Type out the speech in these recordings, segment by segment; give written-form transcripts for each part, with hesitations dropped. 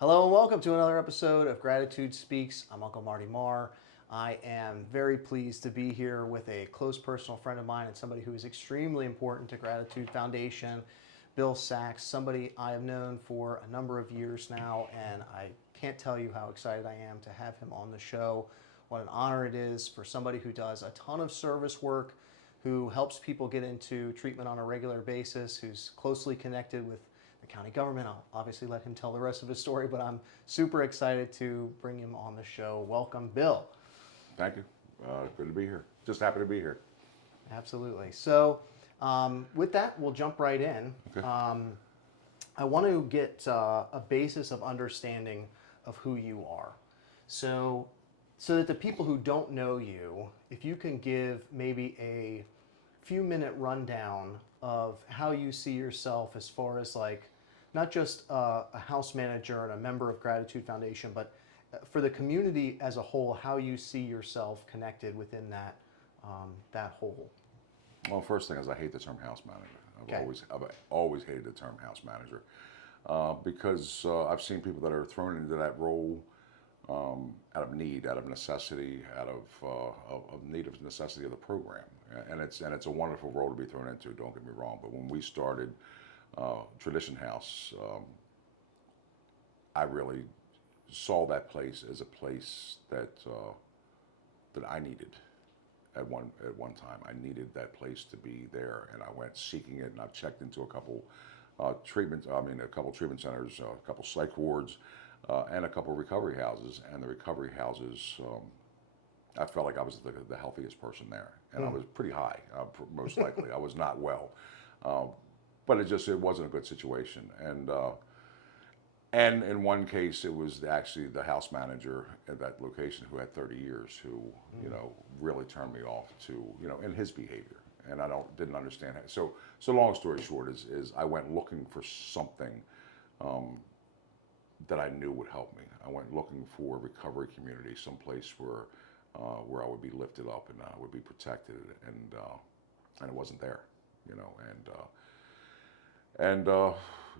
Hello and welcome to another episode of Gratitude Speaks. I'm Uncle Marty Marr. I am very pleased to be here with a close personal friend of mine and somebody who is extremely important to Gratitude Foundation, Bill Sachs, somebody I have known for a number of years now, and I can't tell you how excited I am to have him on the show. What an honor it is for somebody who does a ton of service work, who helps people get into treatment on a regular basis, who's closely connected with the county government. I'll obviously let him tell the rest of his story, but I'm super excited to bring him on the show. Welcome, Bill. Thank you. Good to be here. Just happy to be here. Absolutely. So, with that, we'll jump right in. Okay. I want to get a basis of understanding of who you are. So, so that the people who don't know you, if you can give maybe a few minute rundown of how you see yourself as far as like not just a house manager and a member of Gratitude Foundation, but for the community as a whole, how you see yourself connected within that whole. Well, first thing is I hate the term house manager. Okay. I've always hated the term house manager because I've seen people that are thrown into that role out of need, out of necessity, out of need of necessity of the program, and it's a wonderful role to be thrown into. Don't get me wrong, but when we started Tradition House, I really saw that place as a place that I needed at one time. I needed that place to be there, and I went seeking it. And I've checked into a couple a couple treatment centers, a couple psych wards, and a couple recovery houses. And the recovery houses, I felt like I was the healthiest person there, and I was pretty high, most likely. I was not well, uh, but it wasn't a good situation, and in one case, it was actually the house manager at that location who had 30 years who, really turned me off to, in his behavior. And didn't understand it. So long story short is I went looking for something that I knew would help me. I went looking for a recovery community, someplace where I would be lifted up and I would be protected, and it wasn't there, and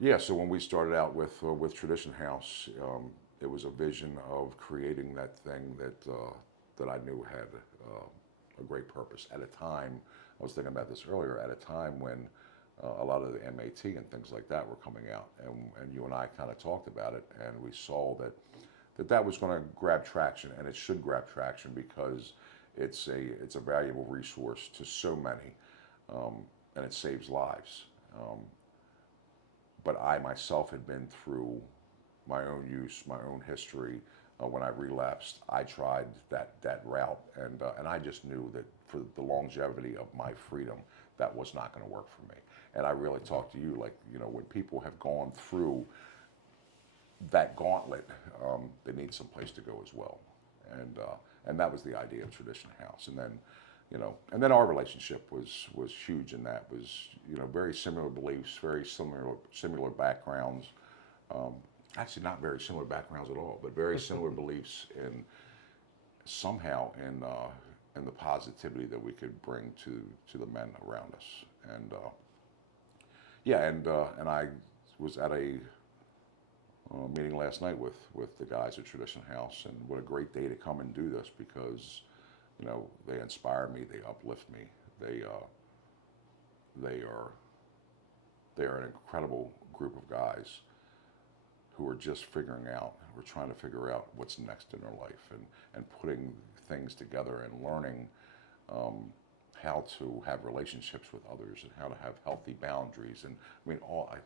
yeah. So when we started out with Tradition House, it was a vision of creating that thing that I knew had a great purpose. At a time, I was thinking about this earlier. At a time when a lot of the MAT and things like that were coming out, and you and I kind of talked about it, and we saw that was going to grab traction, and it should grab traction because it's a valuable resource to so many, and it saves lives. But I myself had been through my own use, my own history. When I relapsed, I tried that route, and I just knew that for the longevity of my freedom, that was not going to work for me. And I really talked to you like, when people have gone through that gauntlet, they need some place to go as well, and that was the idea of Tradition House. And then our relationship was huge, and that was very similar beliefs, very similar backgrounds. Actually, not very similar backgrounds at all, but very similar beliefs somehow in the positivity that we could bring to the men around us. And yeah, and I was at a meeting last night with the guys at Tradition House, and what a great day to come and do this because they inspire me, they uplift me, they they are they are an incredible group of guys who are just we're trying to figure out what's next in their life, and putting things together and learning how to have relationships with others and how to have healthy boundaries. And I mean,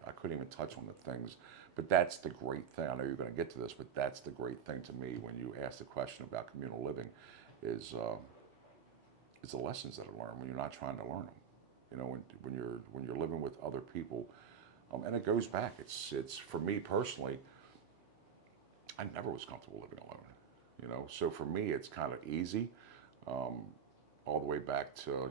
I couldn't even touch on the things, but that's the great thing. I know you're going to get to this, but that's the great thing to me when you ask the question about communal living is the lessons that are learned when you're not trying to learn them. When you're living with other people, and it goes back. It's for me personally. I never was comfortable living alone. So for me, it's kind of easy. All the way back to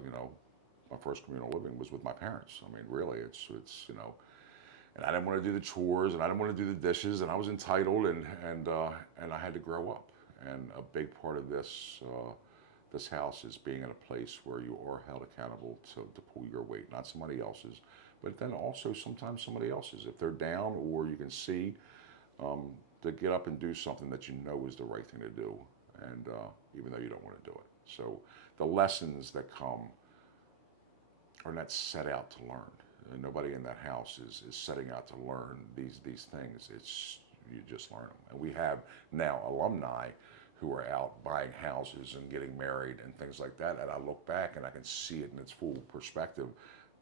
my first communal living was with my parents. I mean, really, it's and I didn't want to do the chores, and I didn't want to do the dishes, and I was entitled, and I had to grow up. And a big part of this house is being in a place where you are held accountable to pull your weight, not somebody else's, but then also sometimes somebody else's. If they're down, or you can see to get up and do something that you know is the right thing to do, and even though you don't want to do it. So the lessons that come are not set out to learn. And nobody in that house is setting out to learn these things. It's you just learn them. And we have now alumni who are out buying houses and getting married and things like that. And I look back and I can see it in its full perspective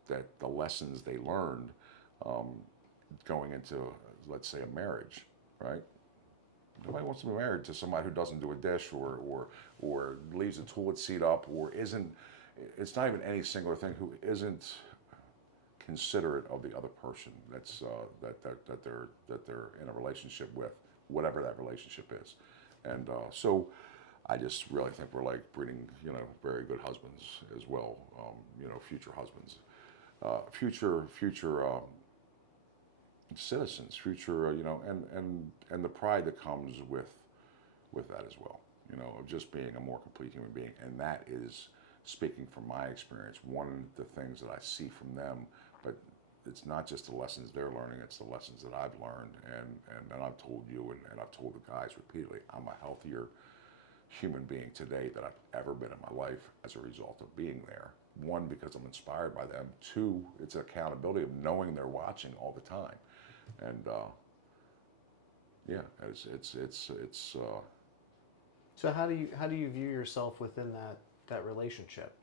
that the lessons they learned going into, let's say, a marriage, right? Nobody wants to be married to somebody who doesn't do a dish or leaves the toilet seat up or isn't. It's not even any singular thing who isn't considerate of the other person that's that they're in a relationship with, whatever that relationship is, and so I just really think we're like breeding, very good husbands as well, future husbands, future citizens, future, and the pride that comes with that as well, of just being a more complete human being, and that is speaking from my experience. One of the things that I see from them, but it's not just the lessons they're learning, it's the lessons that I've learned, and I've told you, and I've told the guys repeatedly, I'm a healthier human being today than I've ever been in my life as a result of being there. One, because I'm inspired by them. Two, it's accountability of knowing they're watching all the time. And it's So how do you view yourself within that relationship?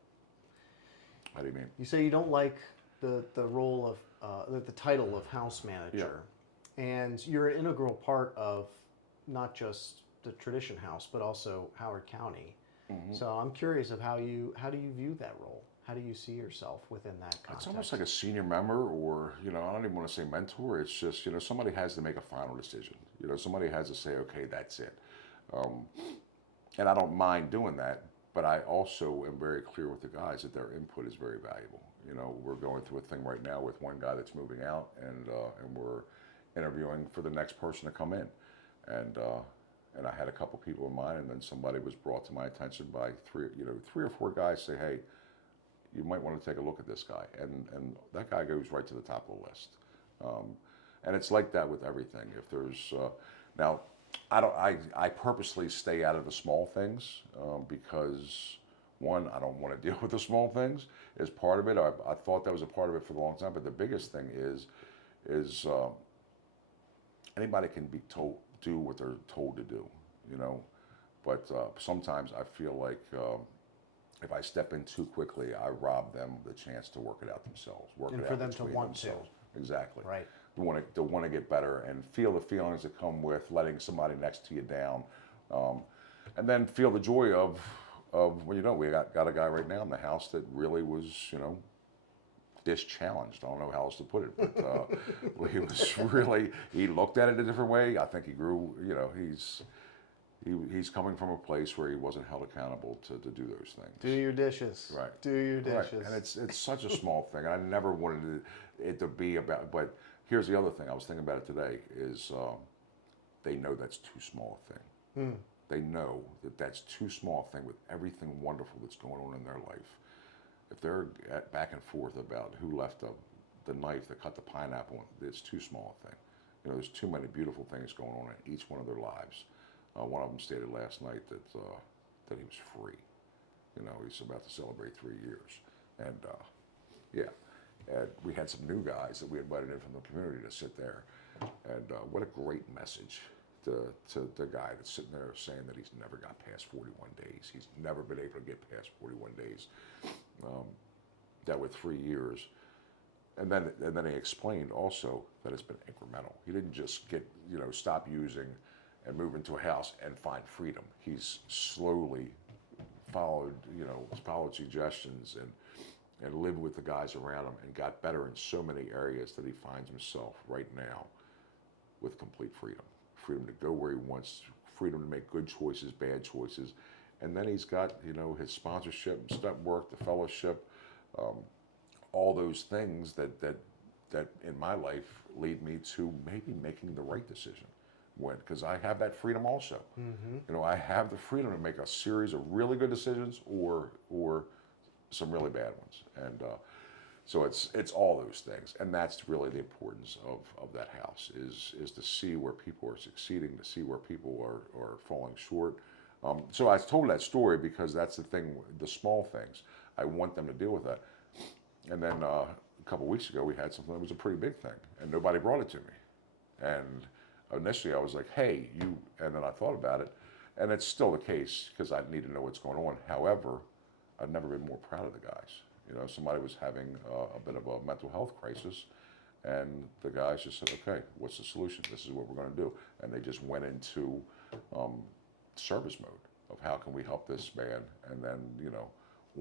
How do you mean? You say you don't like the role of the title of house manager, and you're an integral part of not just the Tradition House but also Howard County. Mm-hmm. So I'm curious of how do you view that role? How do you see yourself within that context? It's almost like a senior member, or I don't even want to say mentor. It's just somebody has to make a final decision. Somebody has to say, okay, that's it. And I don't mind doing that, but I also am very clear with the guys that their input is very valuable. We're going through a thing right now with one guy that's moving out, and we're interviewing for the next person to come in, and I had a couple people in mind, and then somebody was brought to my attention by three or four guys say, hey, you might want to take a look at this guy, and that guy goes right to the top of the list, and it's like that with everything. If there's now. I purposely stay out of the small things because, one, I don't want to deal with the small things as part of it. I thought that was a part of it for a long time, but the biggest thing is anybody can be told do what they're told to do, But sometimes I feel like if I step in too quickly, I rob them the chance to work it out themselves. And for them to want to. Exactly. Right. To want to get better and feel the feelings that come with letting somebody next to you down, and then feel the joy of we got a guy right now in the house that really was dish challenged. I don't know how else to put it, but he was really, he looked at it a different way. I think he grew. He's coming from a place where he wasn't held accountable to do those things. Do your dishes. Right. Do your dishes. Right. And it's such a small thing. I never wanted it to be about, but here's the other thing. I was thinking about it today is they know that's too small a thing. They know that that's too small a thing with everything wonderful that's going on in their life. If they're back and forth about who left the knife that cut the pineapple, it's too small a thing. There's too many beautiful things going on in each one of their lives. One of them stated last night that he was free. He's about to celebrate 3 years, and we had some new guys that we invited in from the community to sit there, and what a great message to the guy that's sitting there saying that he's never got past 41 days. He's never been able to get past 41 days. That with 3 years, and then he explained also that it's been incremental. He didn't just get stop using and move into a house and find freedom. He's slowly followed suggestions and lived with the guys around him and got better in so many areas that he finds himself right now with complete freedom. Freedom to go where he wants, freedom to make good choices, bad choices. And then he's got, his sponsorship, step work, the fellowship, all those things that in my life lead me to maybe making the right decision. Because I have that freedom also. Mm-hmm. I have the freedom to make a series of really good decisions or some really bad ones. And So it's all those things, and that's really the importance of that house is to see where people are succeeding, to see where people are falling short. So I told that story because that's the thing, the small things. I want them to deal with that. And then a couple of weeks ago, we had something that was a pretty big thing, and nobody brought it to me. And initially, I was like, "Hey, you," and then I thought about it, and it's still the case because I need to know what's going on. However, I've never been more proud of the guys. Somebody was having a bit of a mental health crisis, and the guys just said, "Okay, what's the solution? This is what we're going to do," and they just went into um, service mode of how can we help this man, and then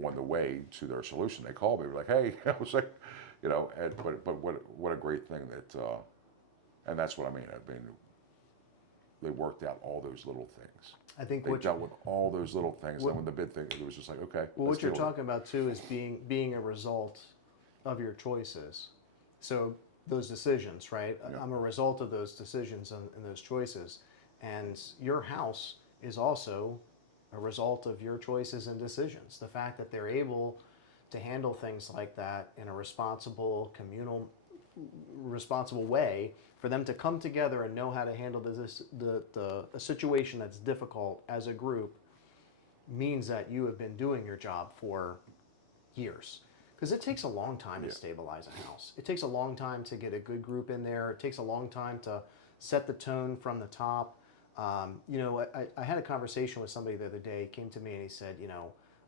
on the way to their solution, they called me. They were like, "Hey," I was like, but what a great thing that, and that's what I mean. I mean, they worked out all those little things. I think They dealt with all those little things. And then when the big thing, it was just like, okay. well, let's what you're deal with talking about too is being a result of your choices. So those decisions, right? Yeah. I'm a result of those decisions and those choices, and your house is also a result of your choices and decisions. The fact that they're able to handle things like that in a responsible, communal, responsible way, for them to come together and know how to handle a situation that's difficult as a group, means that you have been doing your job for years. Because it takes a long time Yeah. to stabilize a house. It takes a long time to get a good group in there. It takes a long time to set the tone from the top. I had a conversation with somebody the other day. He came to me and he said,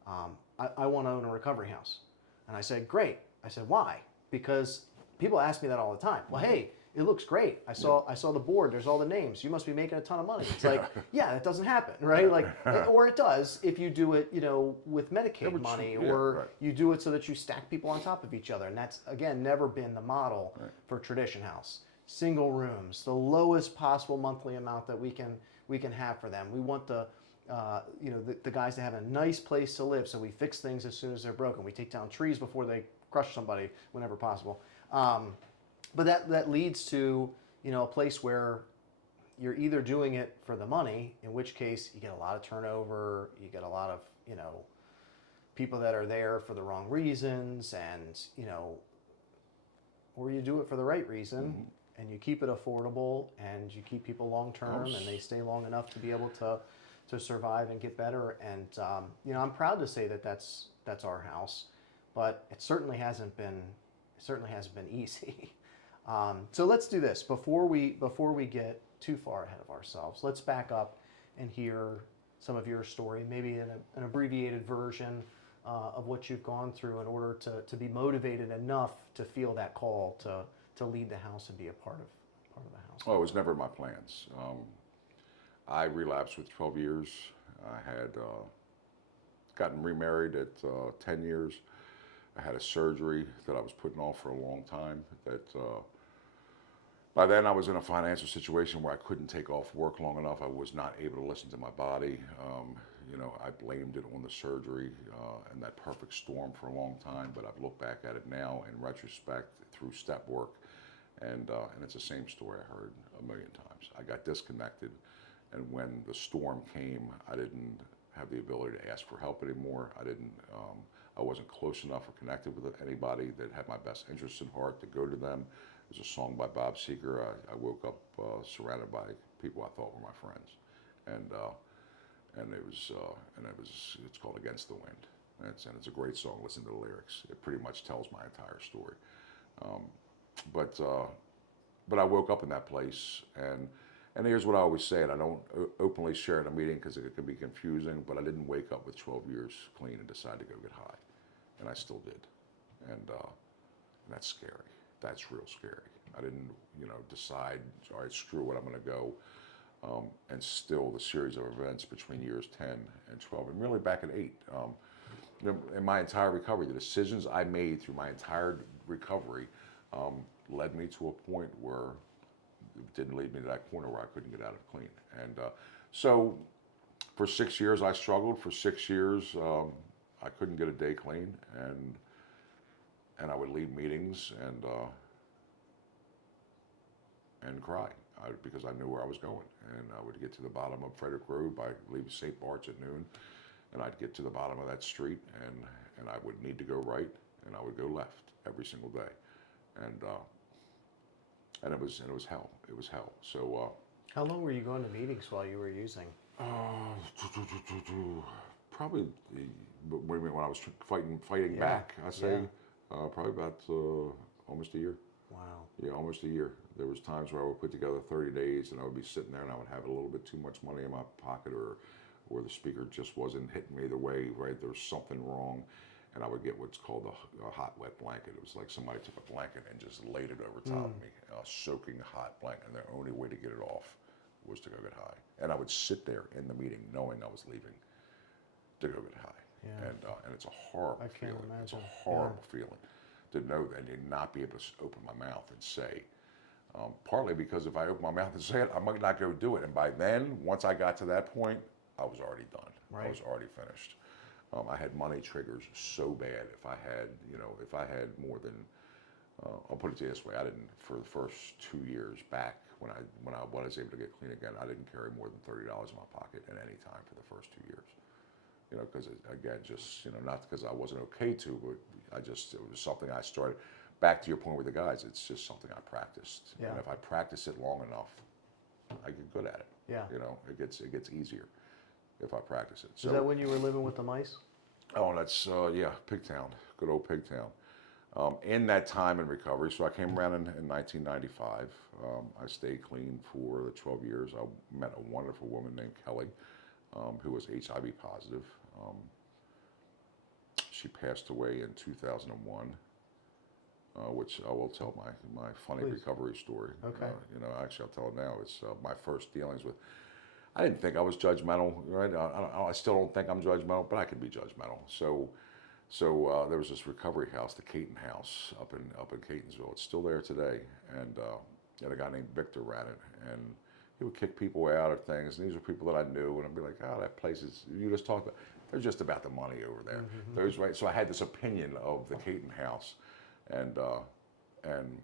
I want to own a recovery house. And I said, great. I said, why? Because people ask me that all the time. Well, hey, it looks great. I saw the board. There's all the names. You must be making a ton of money. It's like, yeah, that doesn't happen, right? Like, or it does if you do it, with Medicaid money, or right. you do it so that you stack people on top of each other. And that's again never been the model for Tradition House. Single rooms, the lowest possible monthly amount that we can have for them. We want the guys to have a nice place to live, so we fix things as soon as they're broken. We take down trees before they crush somebody whenever possible. But that leads to a place where you're either doing it for the money, in which case you get a lot of turnover, you get a lot of people that are there for the wrong reasons, and or you do it for the right reason, and you keep it affordable, and you keep people long term, and they stay long enough to be able to survive and get better. And I'm proud to say that that's our house, but it certainly hasn't been easy. So let's do this before we get too far ahead of ourselves. Let's back up and hear some of your story, maybe in an abbreviated version of what you've gone through in order to be motivated enough to feel that call to lead the house and be a part of the house. Oh, it was never in my plans. I relapsed with 12 years. I had gotten remarried at 10 years. I had a surgery that I was putting off for a long time. That by then I was in a financial situation where I couldn't take off work long enough. I was not able to listen to my body. I blamed it on the surgery and that perfect storm for a long time. But I've looked back at it now in retrospect through step work, and it's the same story I heard a million times. I got disconnected, and when the storm came, I didn't have the ability to ask for help anymore. I wasn't close enough or connected with anybody that had my best interests in heart to go to them. There's a song by Bob Seger. I woke up surrounded by people I thought were my friends, and it's called Against the Wind. And it's a great song. Listen to the lyrics. It pretty much tells my entire story. But I woke up in that place, and here's what I always say, and I don't openly share in a meeting because it can be confusing, but I didn't wake up with 12 years clean and decide to go get high. And I still did. And that's scary. That's real scary. I didn't, decide, all right, screw it, I'm going to go. And still the series of events between years 10 and 12, and really back at 8. In my entire recovery, the decisions I made through my entire recovery led me to a point where it didn't lead me to that corner where I couldn't get out of clean. And so for 6 years I struggled. For 6 years I couldn't get a day clean, and I would leave meetings and cry because I knew where I was going. And I would get to the bottom of Frederick Road by leave St. Bart's at noon, and I'd get to the bottom of that street, and I would need to go right, and I would go left. every single day, and it was hell. It was hell. So How long were you going to meetings while you were using? probably when I was fighting Yeah, back, I say yeah. probably about almost a year. Wow. Yeah, almost a year. There was times where I would put together 30 days, and I would be sitting there, and I would have a little bit too much money in my pocket, or the speaker just wasn't hitting me the way. Right, there was something wrong, and I would get what's called a hot wet blanket. It was like somebody took a blanket and just laid it over top of me, a soaking hot blanket, and the only way to get it off was to go get high. And I would sit there in the meeting knowing I was leaving to go get high. Yeah. And it's a horrible I can't feeling. It's a imagine. horrible feeling to know that and not be able to open my mouth and say. Partly because if I open my mouth and say it, I might not go do it. And by then, once I got to that point, I was already done. Right. I was already finished. I had money triggers so bad. If I had more than, I'll put it this way, I didn't for the first 2 years back when I was able to get clean again. I didn't carry more than $30 in my pocket at any time for the first 2 years. Because again, just not because I wasn't okay to, but it was something I started. Back to your point with the guys, it's just something I practiced, Yeah. and if I practice it long enough, I get good at it. Yeah. It gets easier if I practice it. Is that when you were living with the mice? Oh, that's yeah, Pigtown, good old Pigtown. In that time in recovery, so I came around in 1995. I stayed clean for the 12 years. I met a wonderful woman named Kelly, who was HIV positive. She passed away in 2001, which I will tell my funny Please. recovery story. Okay. Actually, I'll tell it now. It's my first dealings with. I didn't think I was judgmental, right? I still don't think I'm judgmental, but I can be judgmental. So there was this recovery house, the Caton House, up in Catonsville. It's still there today, and a guy named Victor ran it, and he would kick people out of things. And these were people that I knew, and I'd be like, "Oh, that place is." You just talk about. They're just about the money over there. There's right. So I had this opinion of the Caton House, and and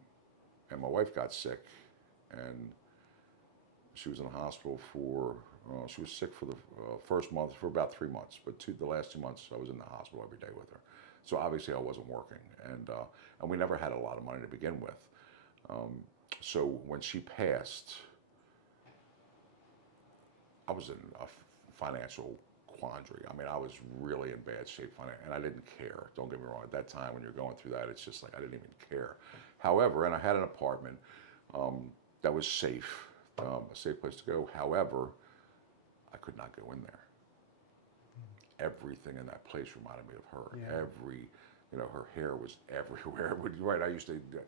my wife got sick, and she was in the hospital for. She was sick for the first month for about 3 months, but the last 2 months I was in the hospital every day with her. So obviously I wasn't working, and we never had a lot of money to begin with. So when she passed, I was in a financial quandary. I mean, I was really in bad shape and I didn't care. Don't get me wrong. At that time, when you're going through that, it's just like I didn't even care. However, and I had an apartment that was safe, a safe place to go. However, I could not go in there. Everything in that place reminded me of her. Yeah. Her hair was everywhere. Right,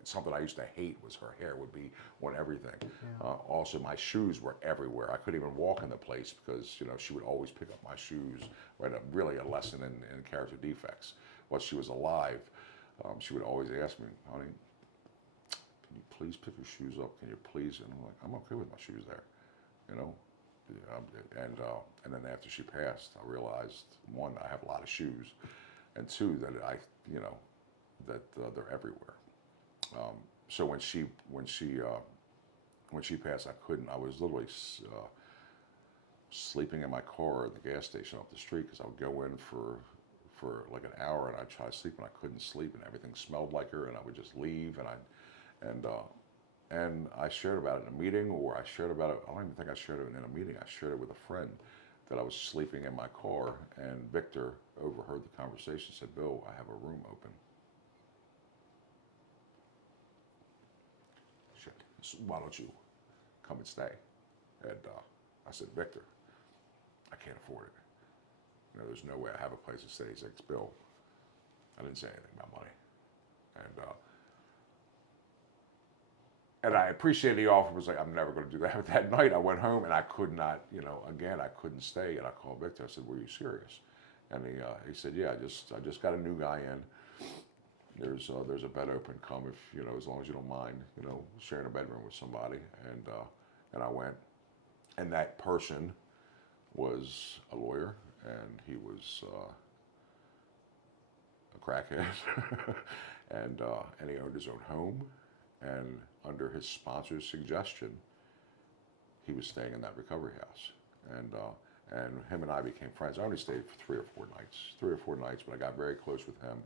something I used to hate was her hair would be on everything. Yeah. Also, my shoes were everywhere. I couldn't even walk in the place because she would always pick up my shoes. Right, really a lesson in character defects. While she was alive, she would always ask me, "Honey, can you please pick your shoes up? Can you please?" And I'm like, "I'm okay with my shoes there," you know. And then after she passed, I realized, one, I have a lot of shoes, and two, that they're everywhere. So when she passed, I was literally sleeping in my car at the gas station up the street because I would go in for like an hour and I'd try to sleep and I couldn't sleep and everything smelled like her and I would just leave and I shared about it in a meeting, or I shared about it. I don't even think I shared it in a meeting. I shared it with a friend that I was sleeping in my car, and Victor overheard the conversation. Said, "Bill, I have a room open." Shit. So why don't you come and stay? And I said, "Victor, I can't afford it. There's no way I have a place to stay." He's like, "Bill, I didn't say anything about money," and I appreciated the offer. Was like, I'm never going to do that. But that night I went home and I could not, again, I couldn't stay. And I called Victor. I said, "Were you serious?" And he said, "Yeah, I just got a new guy in. There's a bed open. Come if, as long as you don't mind, sharing a bedroom with somebody." And I went. And that person was a lawyer and he was a crackhead. and he owned his own home. And under his sponsor's suggestion, he was staying in that recovery house. And him and I became friends. I only stayed for 3 or 4 nights, but I got very close with him.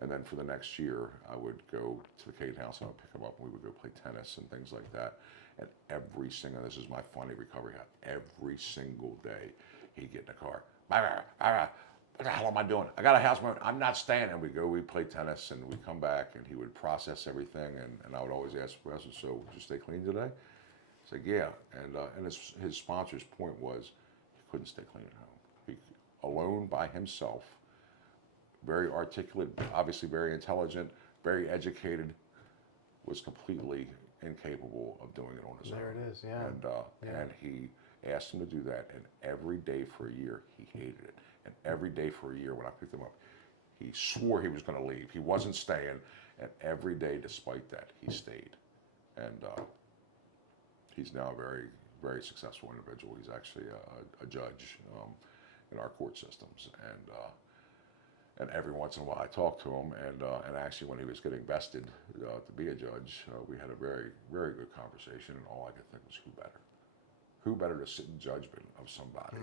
And then for the next year, I would go to the Caden house and I would pick him up and we would go play tennis and things like that. And every single, this is my funny recovery hat, every single day he'd get in the car. What the hell am I doing? I got a house move. I'm not staying. And we play tennis and we come back and he would process everything. And I would always ask the question, so did you stay clean today? He's like, yeah. And his sponsor's point was he couldn't stay clean at home. He, alone by himself, very articulate, obviously very intelligent, very educated, was completely incapable of doing it on his own. There it is, yeah. And he asked him to do that, and every day for a year he hated it. And every day for a year when I picked him up, he swore he was going to leave. He wasn't staying, and every day, despite that, he stayed. And he's now a very, very successful individual. He's actually a judge in our court systems, and every once in a while I talk to him, and actually when he was getting vested to be a judge, we had a very, very good conversation, and all I could think was, who better? Who better to sit in judgment of somebody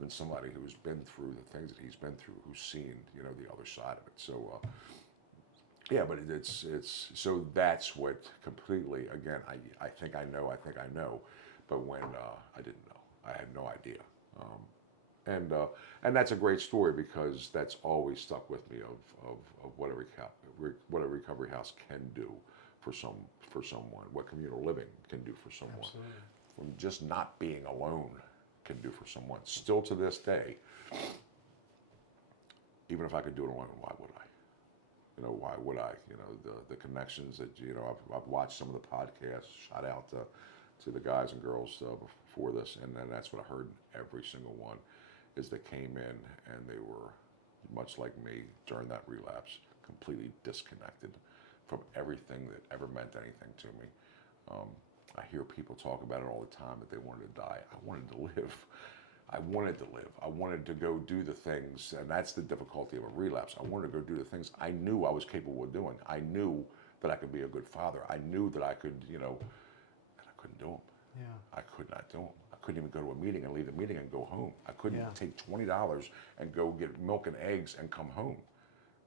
than somebody who's been through the things that he's been through, who's seen, you know, the other side of it. So, yeah, but it's so that's what completely, again, I think I know, but when I didn't know, I had no idea. And that's a great story because that's always stuck with me of what a recovery house can do for someone, what communal living can do for someone, Absolutely. from just not being alone can do for someone. Still to this day, even if I could do it alone, why would I? You know, why would I? You know, the connections that, you know, I've watched some of the podcasts, shout out to the guys and girls before this, and then that's what I heard in every single one, is they came in and they were, much like me during that relapse, completely disconnected from everything that ever meant anything to me. I hear people talk about it all the time, that they wanted to die. I wanted to live. I wanted to live. I wanted to go do the things, and that's the difficulty of a relapse. I wanted to go do the things I knew I was capable of doing. I knew that I could be a good father. I knew that I could, you know, and I couldn't do them. Yeah. I could not do them. I couldn't even go to a meeting and leave the meeting and go home. I couldn't take $20 and go get milk and eggs and come home.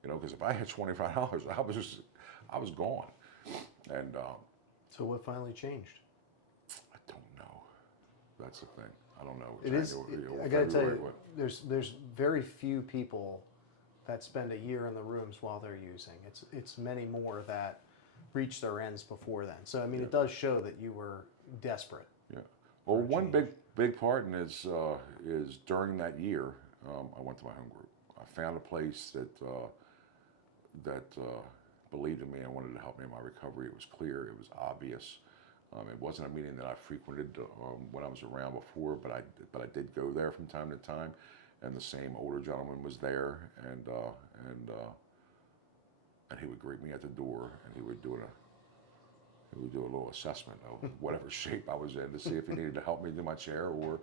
You know, because if I had $25, I was gone. And So what finally changed? I don't know. That's the thing. I don't know. It is. I got to tell you, there's very few people that spend a year in the rooms while they're using. It's many more that reach their ends before then. So I mean, it does show that you were desperate. Yeah. Well, one big part in is during that year, I went to my home group. I found a place that believed in me and wanted to help me in my recovery. It was clear. It was obvious. It wasn't a meeting that I frequented when I was around before, but I did go there from time to time, and the same older gentleman was there, and he would greet me at the door, and he would do a little assessment of whatever shape I was in to see if he needed to help me do my chair or,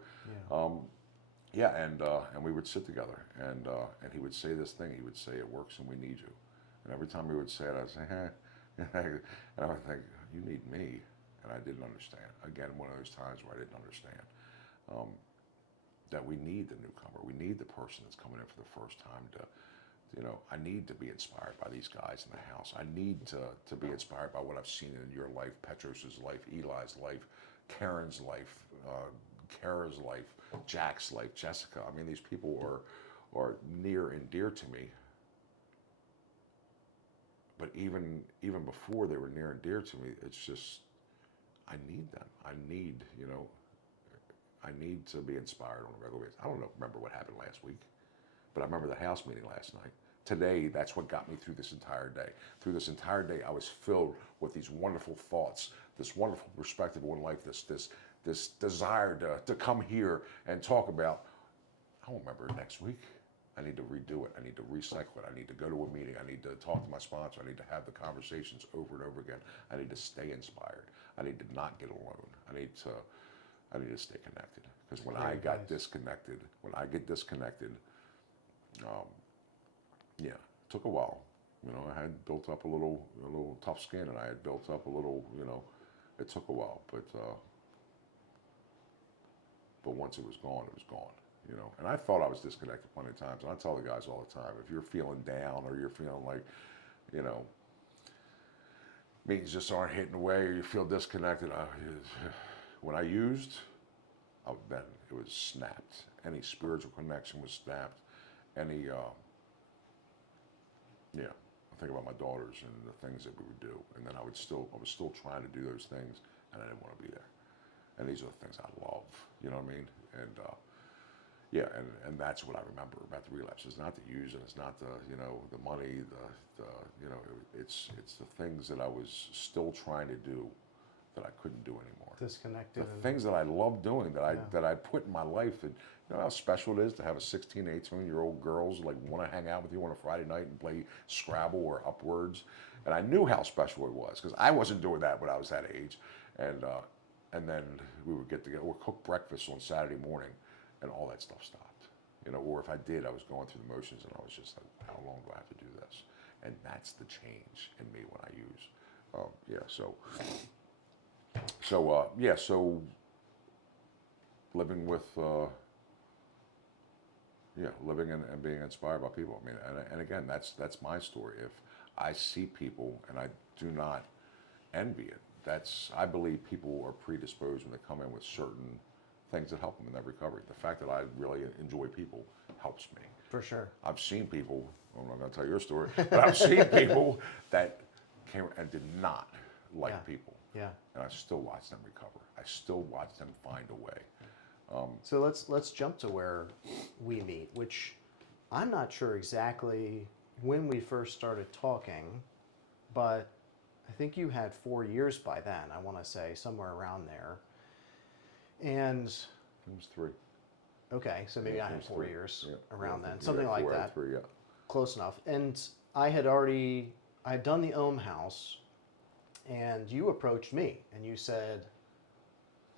and we would sit together, and he would say this thing. He would say, "It works, and we need you." And every time he would say it, I'd say, and I would think, "You need me." And I didn't understand. Again, one of those times where I didn't understand that we need the newcomer. We need the person that's coming in for the first time to, you know, I need to be inspired by these guys in the house. I need to be inspired by what I've seen in your life, Petros's life, Eli's life, Karen's life, Kara's life, Jack's life, Jessica. I mean, these people are near and dear to me. But even before they were near and dear to me, it's just, I need them. I need to be inspired on a regular basis. I don't remember what happened last week, but I remember the house meeting last night. Today, that's what got me through this entire day. Through this entire day, I was filled with these wonderful thoughts, this wonderful perspective on life, this desire to come here and talk about. I won't remember next week. I need to redo it. I need to recycle it. I need to go to a meeting. I need to talk to my sponsor. I need to have the conversations over and over again. I need to stay inspired. I need to not get alone. I need to stay connected. Because when I get disconnected, it took a while. You know, I had built up a little tough skin, and I had built up a little, you know, it took a while, but once it was gone, it was gone. You know, and I thought I was disconnected plenty of times, and I tell the guys all the time, if you're feeling down or you're feeling like, you know, meetings just aren't hitting away, or you feel disconnected. When I used, then it was snapped. Any spiritual connection was snapped. Any, yeah, I think about my daughters and the things that we would do, and then I was still trying to do those things, and I didn't want to be there. And these are the things I love, you know what I mean? And yeah, and that's what I remember about the relapse. It's not the use, and it's not the, you know, the money, the you know, it's the things that I was still trying to do that I couldn't do anymore. Disconnected. The things that I love doing, that I put in my life, and you know how special it is to have a 16, 18-year-old girls like want to hang out with you on a Friday night and play Scrabble or Upwards. And I knew how special it was because I wasn't doing that when I was that age. And then we would get together or cook breakfast on Saturday morning, and all that stuff stopped. You know, or if I did, I was going through the motions, and I was just like, how long do I have to do this? And that's the change in me when I use. Yeah, so living with, living and being inspired by people. I mean, and again, that's my story. If I see people and I do not envy it, I believe people are predisposed when they come in with certain things that help them in their recovery. The fact that I really enjoy people helps me. For sure. I've seen people, I'm not going to tell your story, but I've seen people that came and did not like people. Yeah. And I still watch them recover. I still watch them find a way. So let's jump to where we meet, which I'm not sure exactly when we first started talking, but I think you had 4 years by then, I want to say, somewhere around there. And It was 3. okay, so maybe I had 4 3. years Yeah. around Yeah, then, something like 4 out that. of 3, yeah. Close enough. And I had done the Ohm House, and you approached me and you said,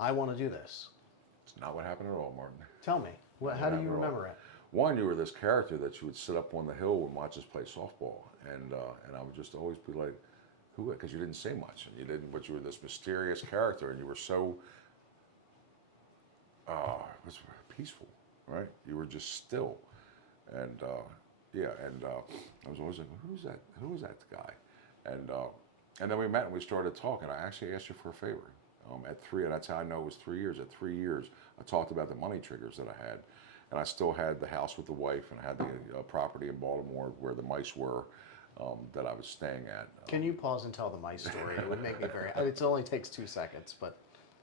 I want to do this. It's not what happened at all, Martin. Tell me, how do you remember it? One, you were this character that you would sit up on the hill and watch us play softball, and I would just always be like, who? Because you didn't say much, and you didn't, but you were this mysterious character, and you were so peaceful, right? You were just still, and I was always like, who's that? Who is that guy? And then we met and we started talking. I actually asked you for a favor at 3, and that's how I know it was 3 years. At 3 years, I talked about the money triggers that I had, and I still had the house with the wife, and I had the property in Baltimore where the mice were that I was staying at. Can you pause and tell the mice story? It would make me very. It only takes 2 seconds, but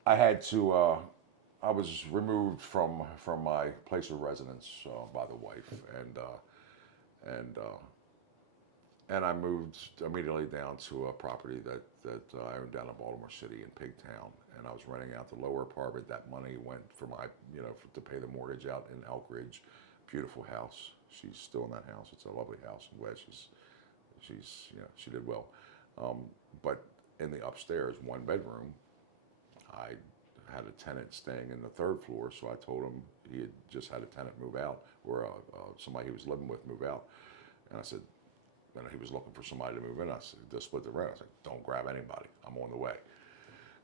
I had to. I was removed from my place of residence by the wife, and I moved immediately down to a property that I owned down in Baltimore City in Pigtown, and I was renting out the lower apartment. That money went for my, to pay the mortgage out in Elk Ridge. Beautiful house. She's still in that house. It's a lovely house. I'm glad she did well. But in the upstairs 1 bedroom, I had a tenant staying in the 3rd floor, so I told him he had just had a tenant move out, or somebody he was living with move out, and I said, and he was looking for somebody to move in. I said, just split the rent. I said, don't grab anybody. I'm on the way.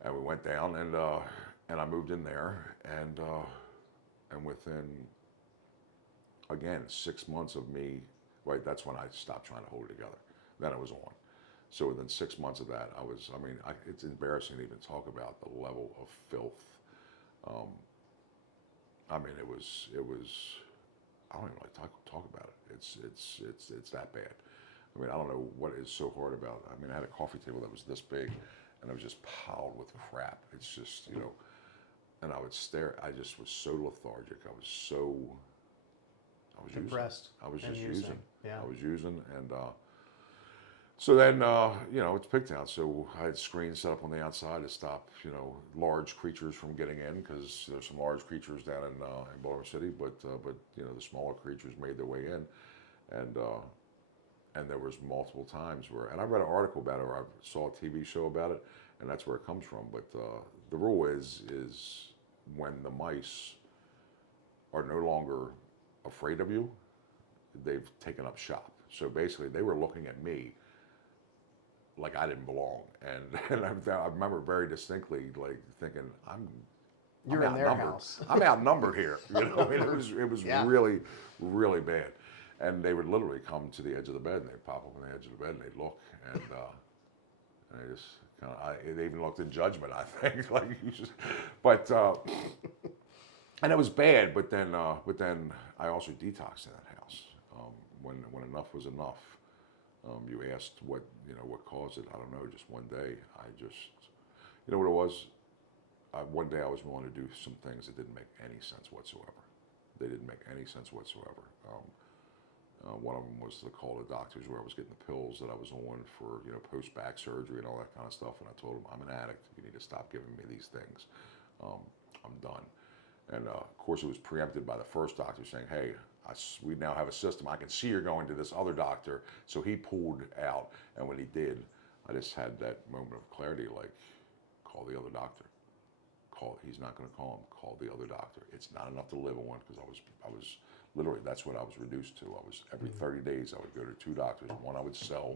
And we went down, and I moved in there, and within, again, 6 months of me, right, that's when I stopped trying to hold it together. Then it was on. So within 6 months of that, it's embarrassing to even talk about the level of filth. It was, I don't even like to talk about it. It's that bad. I mean, I don't know what is so hard about it. I mean, I had a coffee table that was this big, and it was just piled with crap. It's just, and I would stare. I just was so lethargic. I was depressed. I was just using. Yeah. I was using, and so then, it's Pigtown, so I had screens set up on the outside to stop, large creatures from getting in, because there's some large creatures down in Baltimore City, but the smaller creatures made their way in, and there was multiple times where, and I read an article about it, or I saw a TV show about it, and that's where it comes from. But the rule is when the mice are no longer afraid of you, they've taken up shop. So basically, they were looking at me like I didn't belong, and I remember very distinctly, like thinking, You're in their house. I'm outnumbered here. It was Yeah. really, really bad. And they would literally come to the edge of the bed, and they'd pop up on the edge of the bed, and they'd look, and they just kind of, they even looked in judgment, I think, like you just, but, and it was bad, but then I also detoxed in that house. When enough was enough, you asked what caused it. I don't know. Just one day, you know what it was. One day I was willing to do some things that didn't make any sense whatsoever. They didn't make any sense whatsoever. One of them was to call the doctors where I was getting the pills that I was on for post back surgery and all that kind of stuff. And I told them, I'm an addict. You need to stop giving me these things. I'm done. And of course, it was preempted by the first doctor saying, hey, we now have a system. I can see you're going to this other doctor. So he pulled out. And when he did, I just had that moment of clarity, like, call the other doctor. He's not going to call him. Call the other doctor. It's not enough to live on, because I was literally, that's what I was reduced to. I was every 30 days I would go to two doctors. One I would sell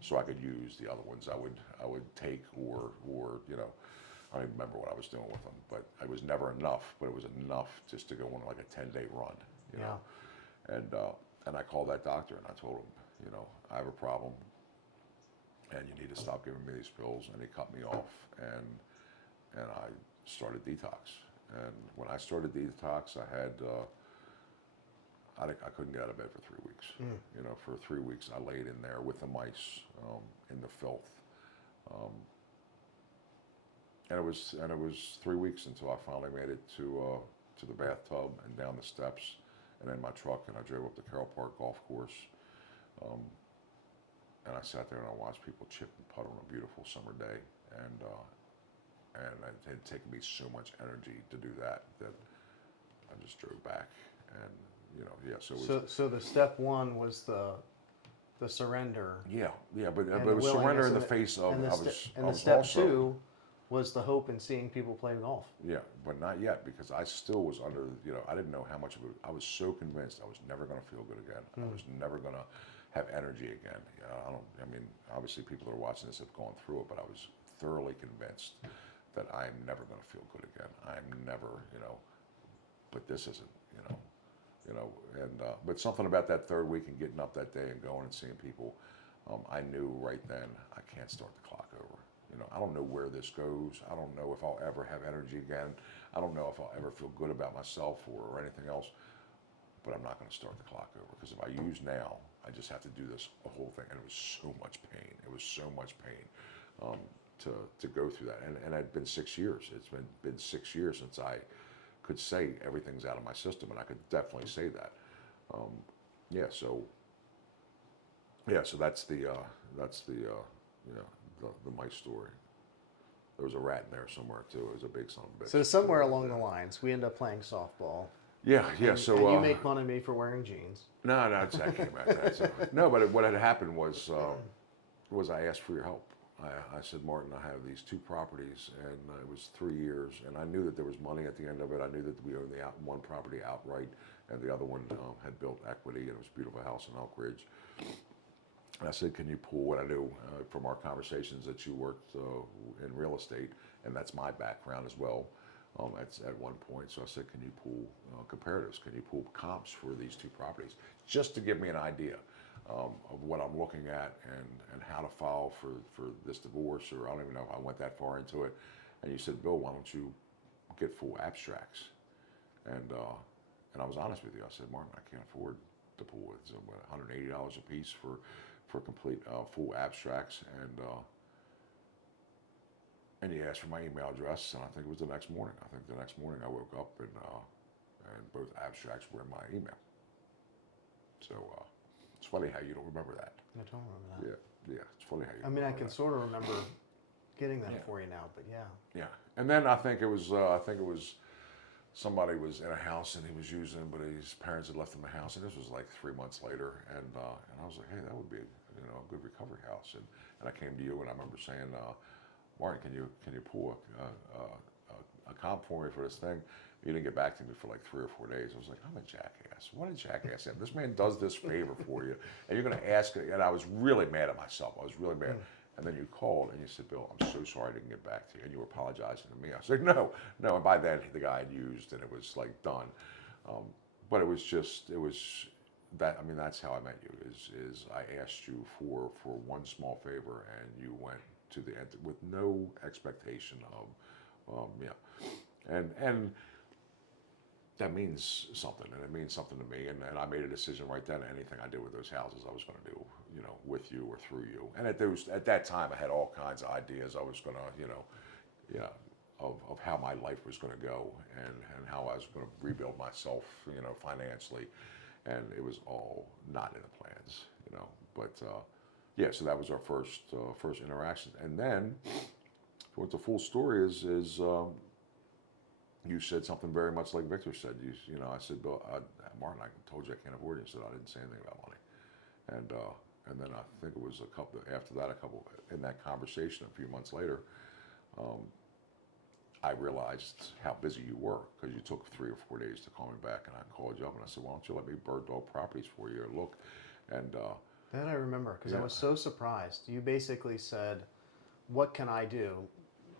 so I could use. The other ones I would take or I don't even remember what I was doing with them, but it was never enough. But it was enough just to go on like a 10-day run, know. And I called that doctor and I told him, I have a problem, and you need to stop giving me these pills. And he cut me off, and I started detox. And when I started detox, I had I couldn't get out of bed for 3 weeks. For 3 weeks I laid in there with the mice, in the filth. And it was 3 weeks until I finally made it to the bathtub and down the steps and in my truck, and I drove up the Carroll Park golf course. And I sat there and I watched people chip and putt on a beautiful summer day, and it had taken me so much energy to do that I just drove back, and so it was, so the step one was the surrender. but And it was surrender in the and face of, and I was step also, two was the hope in seeing people play golf. yeah, but not yet, because I still was under, I didn't know how much of it. I was so convinced I was never going to feel good again. I was never going to have energy again. Obviously people that are watching this have gone through it, but I was thoroughly convinced that I'm never going to feel good again. I'm never, but this isn't, but something about that third week and getting up that day and going and seeing people, I knew right then I can't start the clock over. I don't know where this goes. I don't know if I'll ever have energy again. I don't know if I'll ever feel good about myself or anything else, but I'm not going to start the clock over, because if I use now, I just have to do this whole thing. And it was so much pain. It was so much pain to go through that. And it had been 6 years. It's been 6 years since I could say everything's out of my system, and I could definitely say that. So that's the mice story. There was a rat in there somewhere too. It was a big son of a bitch. So somewhere along the lines, we end up playing softball. Yeah. And, So and you make fun of me for wearing jeans. No, I came back. No, but what had happened was I asked for your help. I said, Martin, I have these two properties, and it was 3 years, and I knew that there was money at the end of it. I knew that we owned one property outright, and the other one had built equity, and it was a beautiful house in Elk Ridge. And I said, can you pull what I do from our conversations that you worked in real estate, and that's my background as well. At one point, so I said, can you pull comparatives? Can you pull comps for these two properties, just to give me an idea of what I'm looking at and how to file for this divorce, or I don't even know if I went that far into it. And you said, Bill, why don't you get full abstracts? And I was honest with you. I said, Martin, I can't afford to pull it. So $180 a piece for complete full abstracts, and he asked for my email address, and I think it was the next morning. I think the next morning I woke up and both abstracts were in my email. So it's funny how you don't remember that. I don't remember that. Yeah, it's funny how you. I can sort of remember getting that for you now, but yeah. Yeah, and then I think it was somebody was in a house and he was using, but his parents had left him the house, and this was like 3 months later, and I was like, hey, that would be a good recovery house, and I came to you, and I remember saying, Martin, can you pull a comp for me for this thing? You didn't get back to me for like 3 or 4 days. I was like, I'm a jackass. What a jackass am. This man does this favor for you, and you're going to ask it. And I was really mad at myself. I was really mad. And then you called and you said, Bill, I'm so sorry I didn't get back to you. And you were apologizing to me. I said, no. And by then the guy had used, and it was like done. But it was that's how I met you. Is I asked you for one small favor, and you went to the end with no expectation of, and that means something, and it means something to me. And I made a decision right then. Anything I did with those houses, I was going to do, with you or through you. And at that time, I had all kinds of ideas. I was going to, of how my life was going to go, and how I was going to rebuild myself, financially. And it was all not in the plans, But yeah, so that was our first interaction. And then, what the full story is you said something very much like Victor said. I said, Bill, Martin, I told you I can't afford it. He said, I didn't say anything about money. And then I think it was in that conversation, a few months later, I realized how busy you were, because you took 3 or 4 days to call me back, and I called you up and I said, why don't you let me bird dog properties for you? Look, and that I remember, because I yeah. was so surprised. You basically said, "What can I do?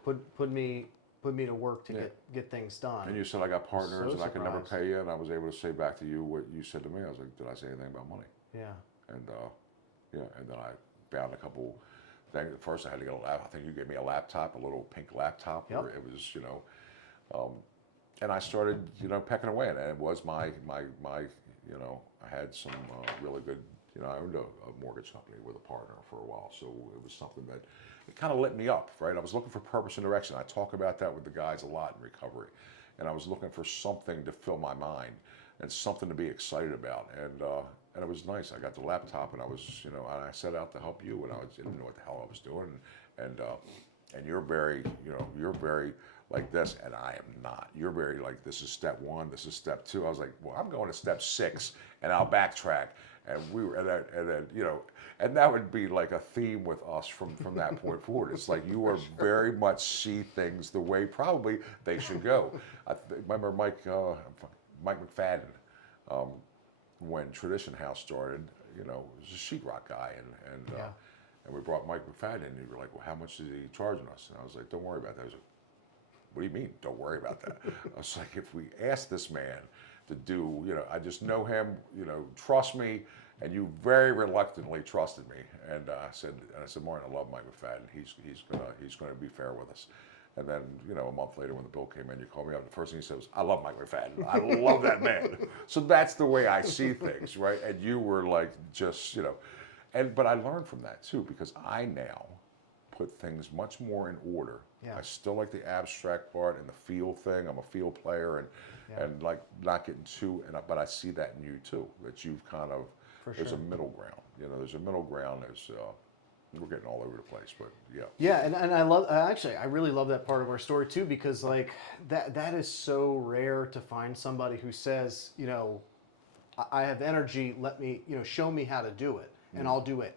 Put me to work to get things done." And you said, I got partners So and I can never surprised. pay you, and I was able to say back to you what you said to me. I was like, did I say anything about money? Yeah. And and then I found a couple things. First, I had to get a laptop. I think you gave me a laptop, a little pink laptop, Yep. where it was, and I started, pecking away at it. And it was my, I had some really good, I owned a mortgage company with a partner for a while, so it was something that it kind of lit me up, right? I was looking for purpose and direction. I talk about that with the guys a lot in recovery, and I was looking for something to fill my mind and something to be excited about, and it was nice. I got the laptop, and I was, and I set out to help you, and didn't know what the hell I was doing, and you're very, you're very like this, and I am not. You're very like, this is step 1, this is step 2. I was like, well, I'm going to step 6, and I'll backtrack. And we were, and then, and that would be like a theme with us from that point forward. It's like you are very much see things the way probably they should go. Remember Mike McFadden, when Tradition House started, he was a sheetrock guy, and we brought Mike McFadden in, and you were like, well, how much is he charging us? And I was like, don't worry about that. He was like, what do you mean, don't worry about that? I was like, if we ask this man to do, I just know him, trust me, and you very reluctantly trusted me. And I said, Martin, I love Mike McFadden. He's gonna be fair with us. And then, a month later when the bill came in, you called me up, and the first thing you said was, I love Mike McFadden. I love that man. So that's the way I see things, right? And you were like, just, but I learned from that too, because I now put things much more in order. Yeah. I still like the abstract part and the feel thing. I'm a feel player, and like not getting too, but I see that in you too, that you've kind of, there's a middle ground. There's a middle ground. We're getting all over the place, but yeah. Yeah, and I really love that part of our story too, because like that is so rare to find somebody who says, I have energy, let me, show me how to do it, and I'll do it.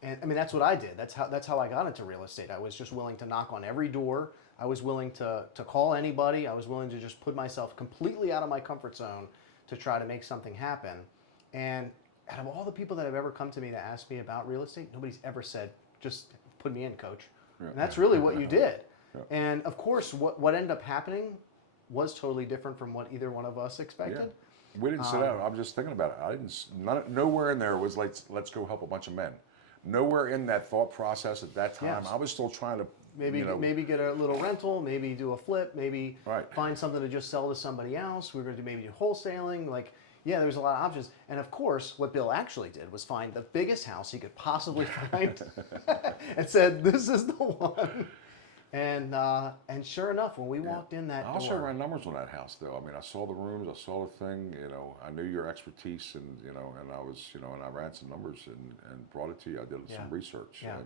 And I mean, that's what I did. That's how I got into real estate. I was just willing to knock on every door. I was willing to call anybody. I was willing to just put myself completely out of my comfort zone to try to make something happen. And out of all the people that have ever come to me to ask me about real estate, nobody's ever said, just put me in, coach. Yeah. And that's really what you did. Yeah. And of course, what ended up happening was totally different from what either one of us expected. Yeah. We didn't sit down. I'm just thinking about it. Nowhere in there was like, let's go help a bunch of men. Nowhere in that thought process at that time. Yes. I was still trying to maybe get a little rental, maybe do a flip, maybe Right. find something to just sell to somebody else. We were going to maybe do wholesaling. Like, yeah, there was a lot of options. And of course, what Bill actually did was find the biggest house he could possibly find and said, this is the one. And sure enough, when we walked in that I also door, ran numbers on that house, though. I mean, I saw the rooms, I saw the thing. I knew your expertise, and and I was, and I ran some numbers and brought it to you. I did some research, Yeah.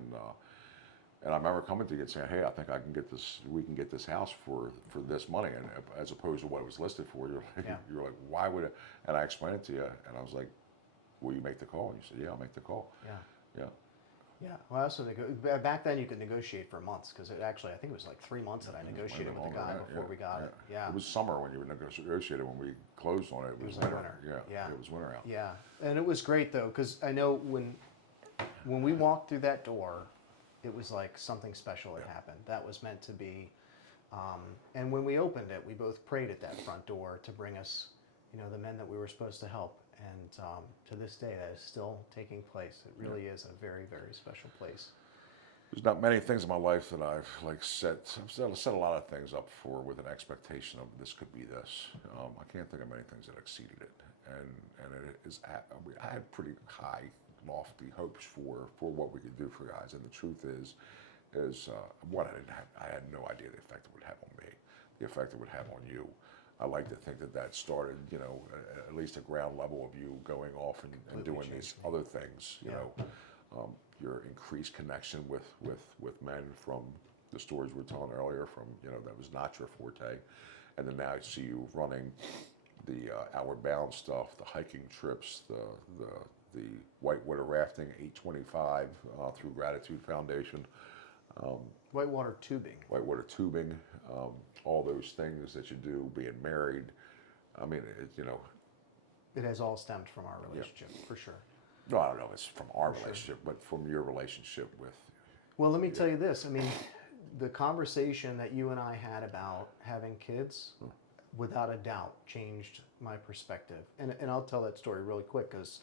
and I remember coming to you and saying, hey, I think I can get this. We can get this house for this money, and as opposed to what it was listed for. You're like, why would it? And I explained it to you, and I was like, will you make the call? And you said, yeah, I'll make the call. Yeah. Well, I also back then you could negotiate for months, because I think it was like 3 months that I negotiated with the guy before we got it. Yeah. It was summer when you negotiated. When we closed on it, it was winter. Yeah. It was winter out. Yeah, and it was great though, because I know when we walked through that door, it was like something special had happened. That was meant to be. And when we opened it, we both prayed at that front door to bring us, the men that we were supposed to help. And to this day, that is still taking place. It really is a very, very special place. There's not many things in my life that I've set a lot of things up for with an expectation of this could be this. I can't think of many things that exceeded it, and it is. I had pretty high, lofty hopes for what we could do for guys, and the truth is what I had no idea the effect it would have on me, the effect it would have on you. I like to think that started, at least a ground level of you going off and doing these other things, your increased connection with men from the stories we were telling earlier from, that was not your forte. And then now I see you running the outward bound stuff, the hiking trips, the whitewater rafting, 825 through Gratitude Foundation. Whitewater tubing. Whitewater tubing, all those things that you do, being married. I mean, It has all stemmed from our relationship, for sure. No, I don't know if it's from our relationship, but from your relationship with. Well, let me tell you this. I mean, the conversation that you and I had about having kids, without a doubt, changed my perspective. And I'll tell that story really quick because,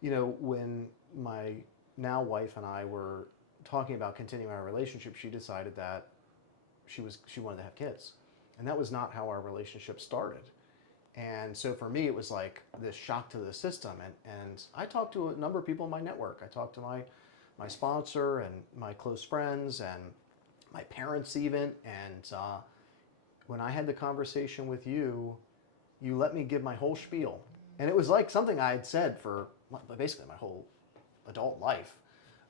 when my now wife and I were talking about continuing our relationship, she decided that she wanted to have kids. And that was not how our relationship started. And so for me, it was like this shock to the system. And I talked to a number of people in my network. I talked to my sponsor and my close friends and my parents even. And when I had the conversation with you, you let me give my whole spiel. And it was like something I had said for basically my whole adult life.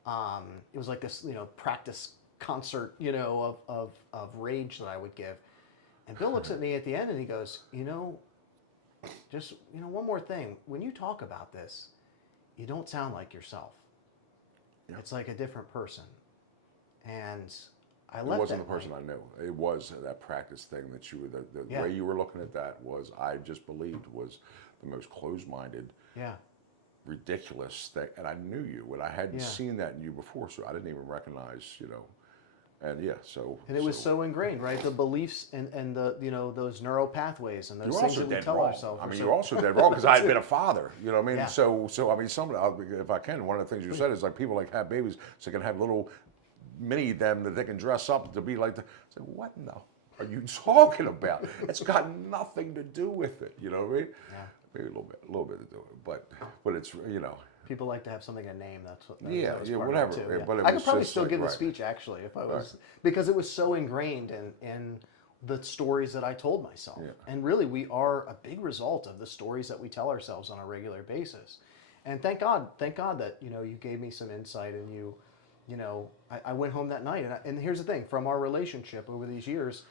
It was like this, practice concert, of rage that I would give. And Bill looks at me at the end and he goes, just, one more thing. When you talk about this, you don't sound like yourself. Yeah. It's like a different person. And I left. It wasn't the person I knew. It was that practice thing that you were, the way you were looking at that was, I just believed was the most closed-minded, ridiculous thing. And I knew you, and I hadn't seen that in you before, so I didn't even recognize, And and it was so ingrained, right? The beliefs and the those neural pathways and those things that we tell ourselves. I mean, you're also dead wrong because I had been a father. You know what I mean? Yeah. So I mean, if I can, one of the things you said is like people like have babies, so they can have little mini them that they can dress up to be like. I said, what in the are you talking about? It's got nothing to do with it. You know what I mean? Yeah. Maybe a little bit to do with it, but it's People like to have something to name. That's what. Whatever. Too, yeah. But I could probably still give the speech actually if I was, because it was so ingrained in the stories that I told myself. Yeah. And really, we are a big result of the stories that we tell ourselves on a regular basis. And thank God that you gave me some insight and I went home that night and here's the thing, from our relationship over these years,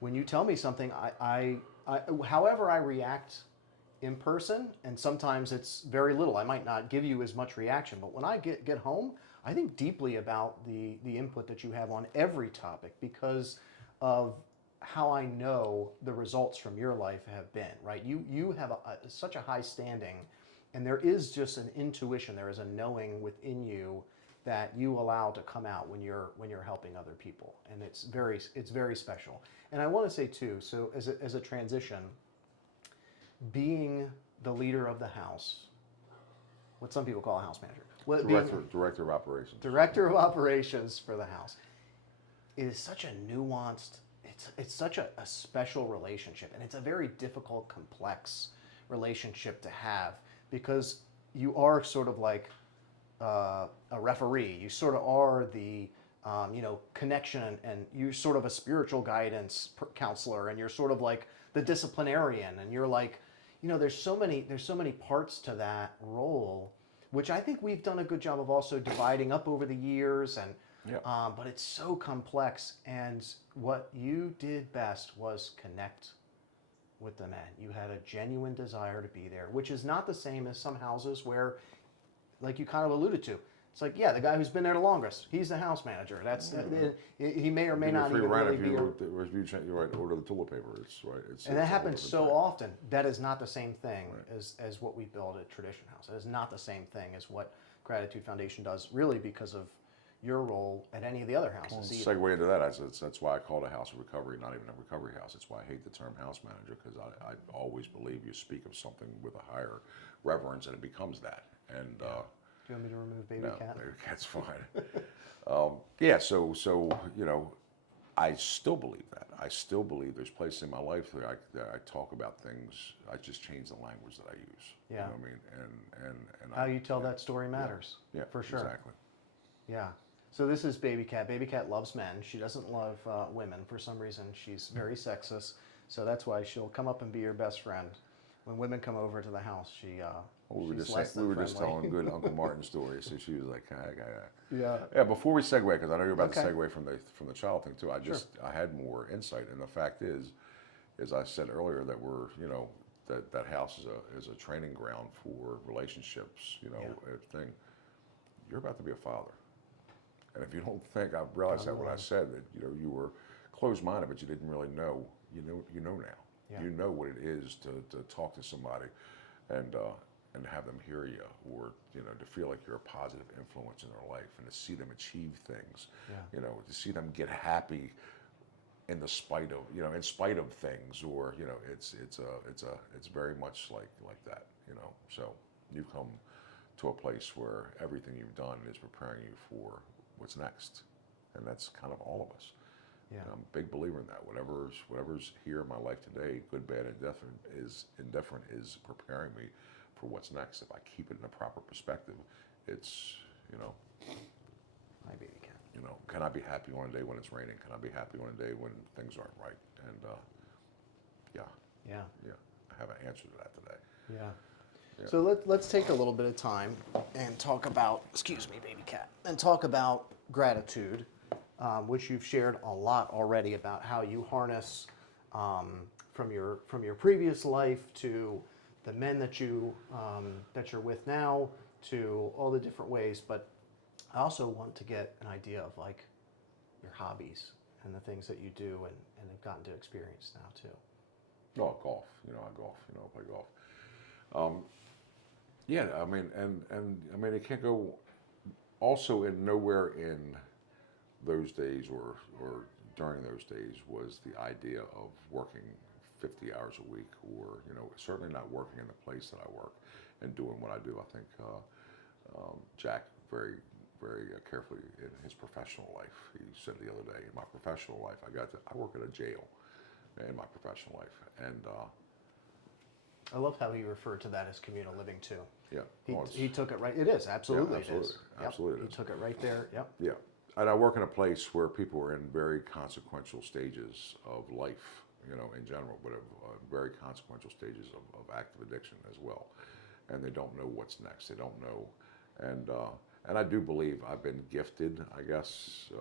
when you tell me something, I however I react in person, and sometimes it's very little. I might not give you as much reaction, but when I get home, I think deeply about the input that you have on every topic because of how I know the results from your life have been, right? You have such a high standing, and there is just an intuition, there is a knowing within you that you allow to come out when you're helping other people, and it's very special. And I want to say too, so as a transition, being the leader of the house, what some people call a house manager. Director of operations. Director of operations for the house. It is such a nuanced, it's such a special relationship, and it's a very difficult, complex relationship to have because you are sort of like a referee. You sort of are the connection, and you're sort of a spiritual guidance counselor, and you're sort of like the disciplinarian, and you're like, there's so many parts to that role, which I think we've done a good job of also dividing up over the years, and but it's so complex. And what you did best was connect with the men. You had a genuine desire to be there, which is not the same as some houses where, like you kind of alluded to, it's like, the guy who's been there the longest, he's the house manager. That's he may or may not even really be. You order the toilet paper. And that happens so often. That is not the same thing as what we build at Tradition House. It is not the same thing as what Gratitude Foundation does, really, because of your role at any of the other houses either. Segue into that, that's why I call it a house of recovery, not even a recovery house. It's why I hate the term house manager, because I always believe you speak of something with a higher reverence and it becomes that. And Do you want me to remove baby no, cat? baby cat's fine. Yeah, so I still believe that. I still believe there's places in my life that I talk about things. I just change the language that I use. Yeah. You know what I mean? And How you tell that story matters. Yeah, for sure. exactly. Yeah. So this is Baby Cat. Baby Cat loves men. She doesn't love women for some reason. She's very sexist. So that's why she'll come up and be your best friend. When women come over to the house, she's less than We were just friendly. telling good Uncle Martin stories. So she was like, Yeah. yeah. Before we segue, because I know you're about Okay. to segue from the child thing too. I had more insight, and the fact is, as I said earlier, that we're that house is a training ground for relationships. Thing. You're about to be a father, and if you don't think I realized that when I said that, you were closed-minded, but you didn't really know. You know now. Yeah. You know what it is to talk to somebody, and have them hear you, or to feel like you're a positive influence in their life, and to see them achieve things. Yeah. To see them get happy in spite of things, or it's very much like that. So you've come to a place where everything you've done is preparing you for what's next, and that's kind of all of us. Yeah. I'm a big believer in that. Whatever's here in my life today, good, bad, indifferent, is preparing me for what's next. If I keep it in a proper perspective, it's My baby cat. can I be happy on a day when it's raining? Can I be happy on a day when things aren't right? And yeah, I have an answer to that today. Yeah. Yeah. So let's take a little bit of time and talk about, excuse me, baby cat, and talk about gratitude, which you've shared a lot already about how you harness from your previous life to the men that you're with now, to all the different ways. But I also want to get an idea of like your hobbies and the things that you do and have gotten to experience now too. Oh, golf. I golf. I play golf. Yeah, I mean, and I mean, it can't go. Also, in nowhere in those days or during those days was the idea of working 50 hours a week, or certainly not working in the place that I work and doing what I do. I think Jack very carefully in his professional life, he said the other day, in my professional life, I work at a jail in my professional life, and I love how he referred to that as communal living too. yeah, He took it right. It is absolutely. Yeah, absolutely. It is. Yep. Absolutely it He is. took it right there. Yep. Yeah. And I work in a place where people are in very consequential stages of life, in general, but very consequential stages of active addiction as well. And they don't know what's next. They don't know. And I do believe I've been gifted, I guess,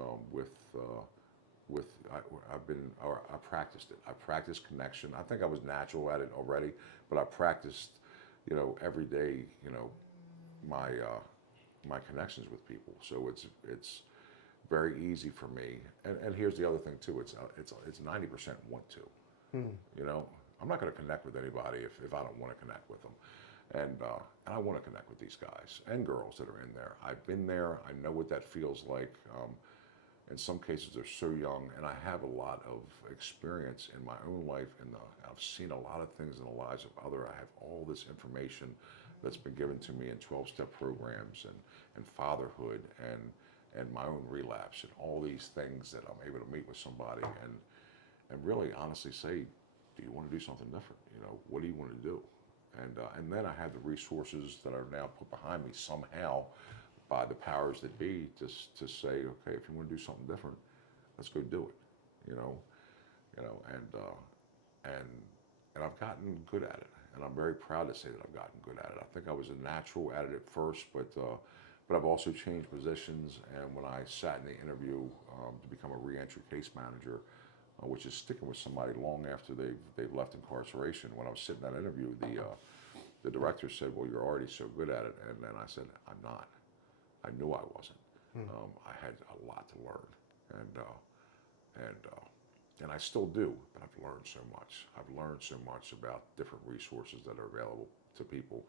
I practiced it. I practiced connection. I think I was natural at it already, but I practiced, every day, my connections with people. So it's very easy for me. And here's the other thing too. It's 90% want to. I'm not going to connect with anybody if I don't want to connect with them. And I want to connect with these guys and girls that are in there. I've been there. I know what that feels like. In some cases, they're so young, and I have a lot of experience in my own life. I've seen a lot of things in the lives of others. I have all this information that's been given to me in 12-step programs and fatherhood and my own relapse and all these things that I'm able to meet with somebody and really honestly say, do you want to do something different? What do you want to do? And then I have the resources that are now put behind me somehow by the powers that be to say, okay, if you want to do something different, let's go do it. And I've gotten good at it, and I'm very proud to say that I've gotten good at it. I think I was a natural at it at first, but I've also changed positions. And when I sat in the interview to become a reentry case manager, which is sticking with somebody long after they've left incarceration, when I was sitting in that interview, the director said, "Well, you're already so good at it," and then I said, "I'm not. I knew I wasn't. I had a lot to learn, and I still do, but I've learned so much. I've learned so much about different resources that are available to people.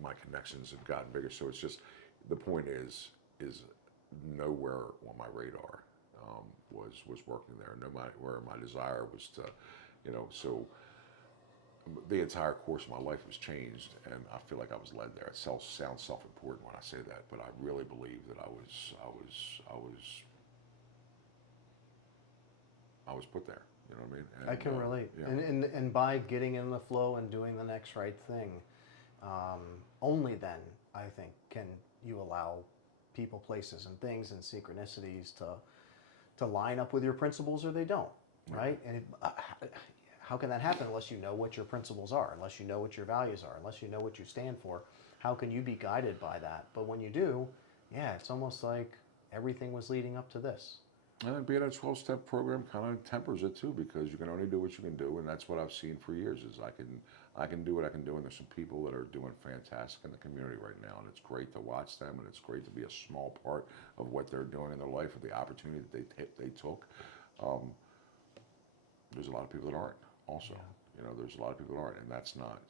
My connections have gotten bigger, so it's just the point is nowhere on my radar was working there. No matter where my desire was to, so the entire course of my life was changed, and I feel like I was led there. It sounds self-important when I say that, but I really believe that I was put there. You know what I mean? And, I can relate. Yeah. And by getting in the flow and doing the next right thing, only then, I think, can you allow people, places, and things and synchronicities to line up with your principles, or they don't, right? And how can that happen unless you know what your principles are, unless you know what your values are, unless you know what you stand for? How can you be guided by that? But when you do, yeah, it's almost like everything was leading up to this. And being a 12-step program kind of tempers it too, because you can only do what you can do, and that's what I've seen for years. Is I can do what I can do, and there's some people that are doing fantastic in the community right now, and it's great to watch them, and it's great to be a small part of what they're doing in their life, of the opportunity that they took. There's a lot of people that aren't. Also, there's a lot of people that aren't, and that's not,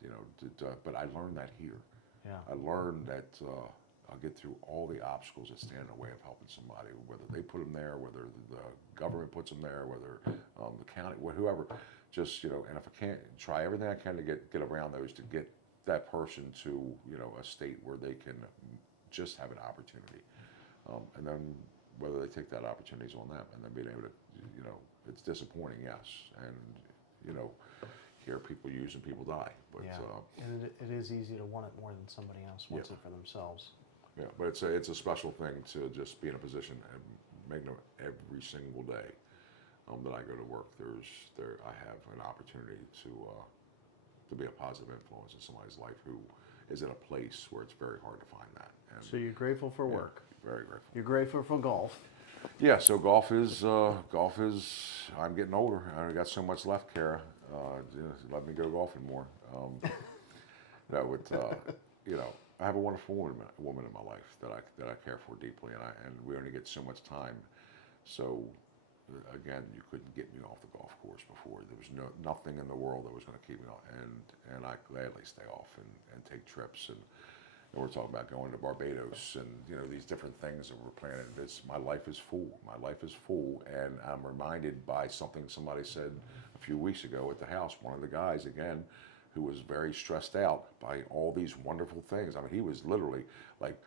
but I learned that here. Yeah. I learned that I'll get through all the obstacles that stand in the way of helping somebody, whether they put them there, whether the government puts them there, whether the county, whoever. Just, and if I can't, try everything I can to get around those, to get that person to, a state where they can just have an opportunity. And then whether they take that opportunity is on them, and then being able to, it's disappointing, yes. And, here people use and people die. But, and it is easy to want it more than somebody else wants it for themselves. Yeah, but it's a special thing to just be in a position and make them every single day that I go to work. I have an opportunity to be a positive influence in somebody's life who is in a place where it's very hard to find that. And, so you're grateful for work. Very grateful. You're grateful for golf. Yeah, so golf is. I'm getting older. I got so much left, Kara. Let me go golfing more. I have a wonderful woman in my life that I care for deeply, and we only get so much time. So, again, you couldn't get me off the golf course before. There was nothing in the world that was going to keep me off, and I gladly stay off and take trips. And we're talking about going to Barbados and these different things that we're planning. My life is full. My life is full, and I'm reminded by something somebody said a few weeks ago at the house. One of the guys, again, who was very stressed out by all these wonderful things. I mean, he was literally like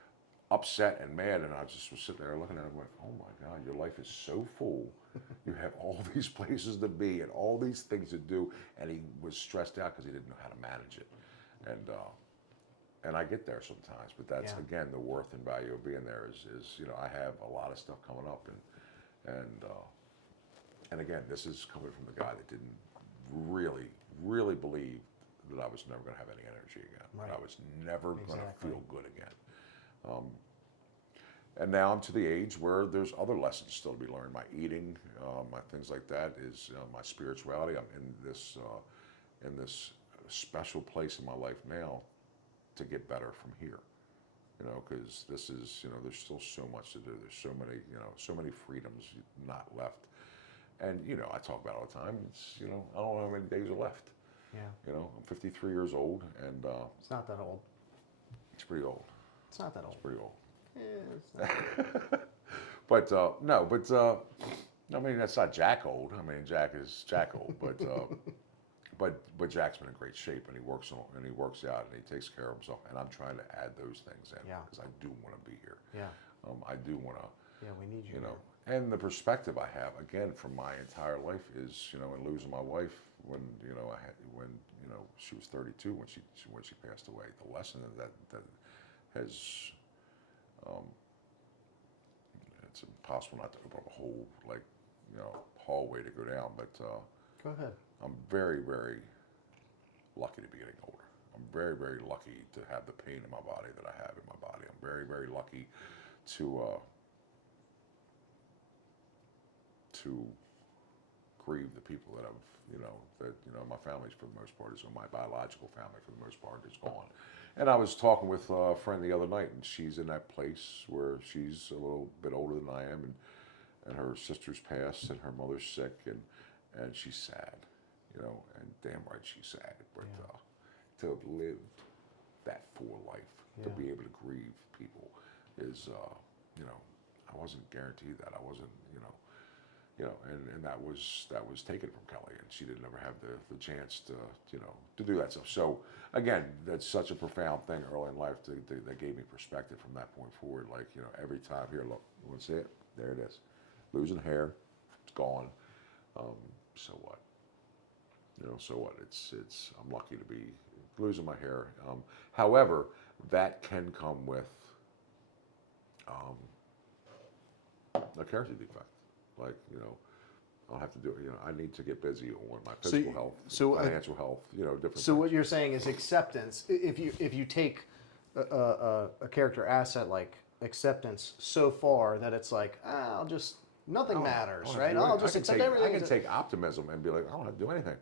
upset and mad, and I just was sitting there looking at him like, oh my God, your life is so full. You have all these places to be and all these things to do, and he was stressed out because he didn't know how to manage it. And I get there sometimes, but that's again the worth and value of being there is I have a lot of stuff coming up, and again, this is coming from the guy that didn't really believe that I was never going to have any energy again. Right. That I was never going to feel good again. And now I'm to the age where there's other lessons still to be learned. My eating, my things like that is my spirituality. I'm in this special place in my life now to get better from here. Because this is, there's still so much to do. There's so many freedoms not left. And, I talk about it all the time. It's, I don't know how many days are left. Yeah. I'm 53 years old, and it's not that old. It's pretty old. It's not that old. It's pretty old. Yeah, it's not. But I mean, that's not Jack old. I mean, Jack is Jack old, but Jack's been in great shape, and he works out, and he takes care of himself. And I'm trying to add those things in because I do want to be here. Yeah. I do want to. Yeah, we need you. And the perspective I have again from my entire life is, in losing my wife when she was 32 when she passed away. The lesson that has it's impossible not to open up a whole hallway to go down, but go ahead. I'm very, very lucky to be getting older. I'm very, very lucky to have the pain in my body that I have in my body. I'm very, very lucky to grieve the people that I've, my family's for the most part is, my biological family for the most part is gone. And I was talking with a friend the other night, and she's in that place where she's a little bit older than I am, and her sister's passed, and her mother's sick, and she's sad, and damn right she's sad. But to have lived that full life, to be able to grieve people, is, I wasn't guaranteed that. I wasn't, and that was taken from Kelly, and she didn't ever have the chance to do that stuff. So again, that's such a profound thing early in life that gave me perspective from that point forward. Like, every time, here, look, you want to see it? There it is. Losing hair, it's gone. So what? So what? It's I'm lucky to be losing my hair. However, that can come with a character defect. Like, I'll have to do it. I need to get busy on my physical health, financial health, different So things. what you're saying is acceptance. If you take a character asset like acceptance so far that it's like, I'll just, nothing matters, right? I'll just accept everything. I can take optimism and be like, I don't have to do anything.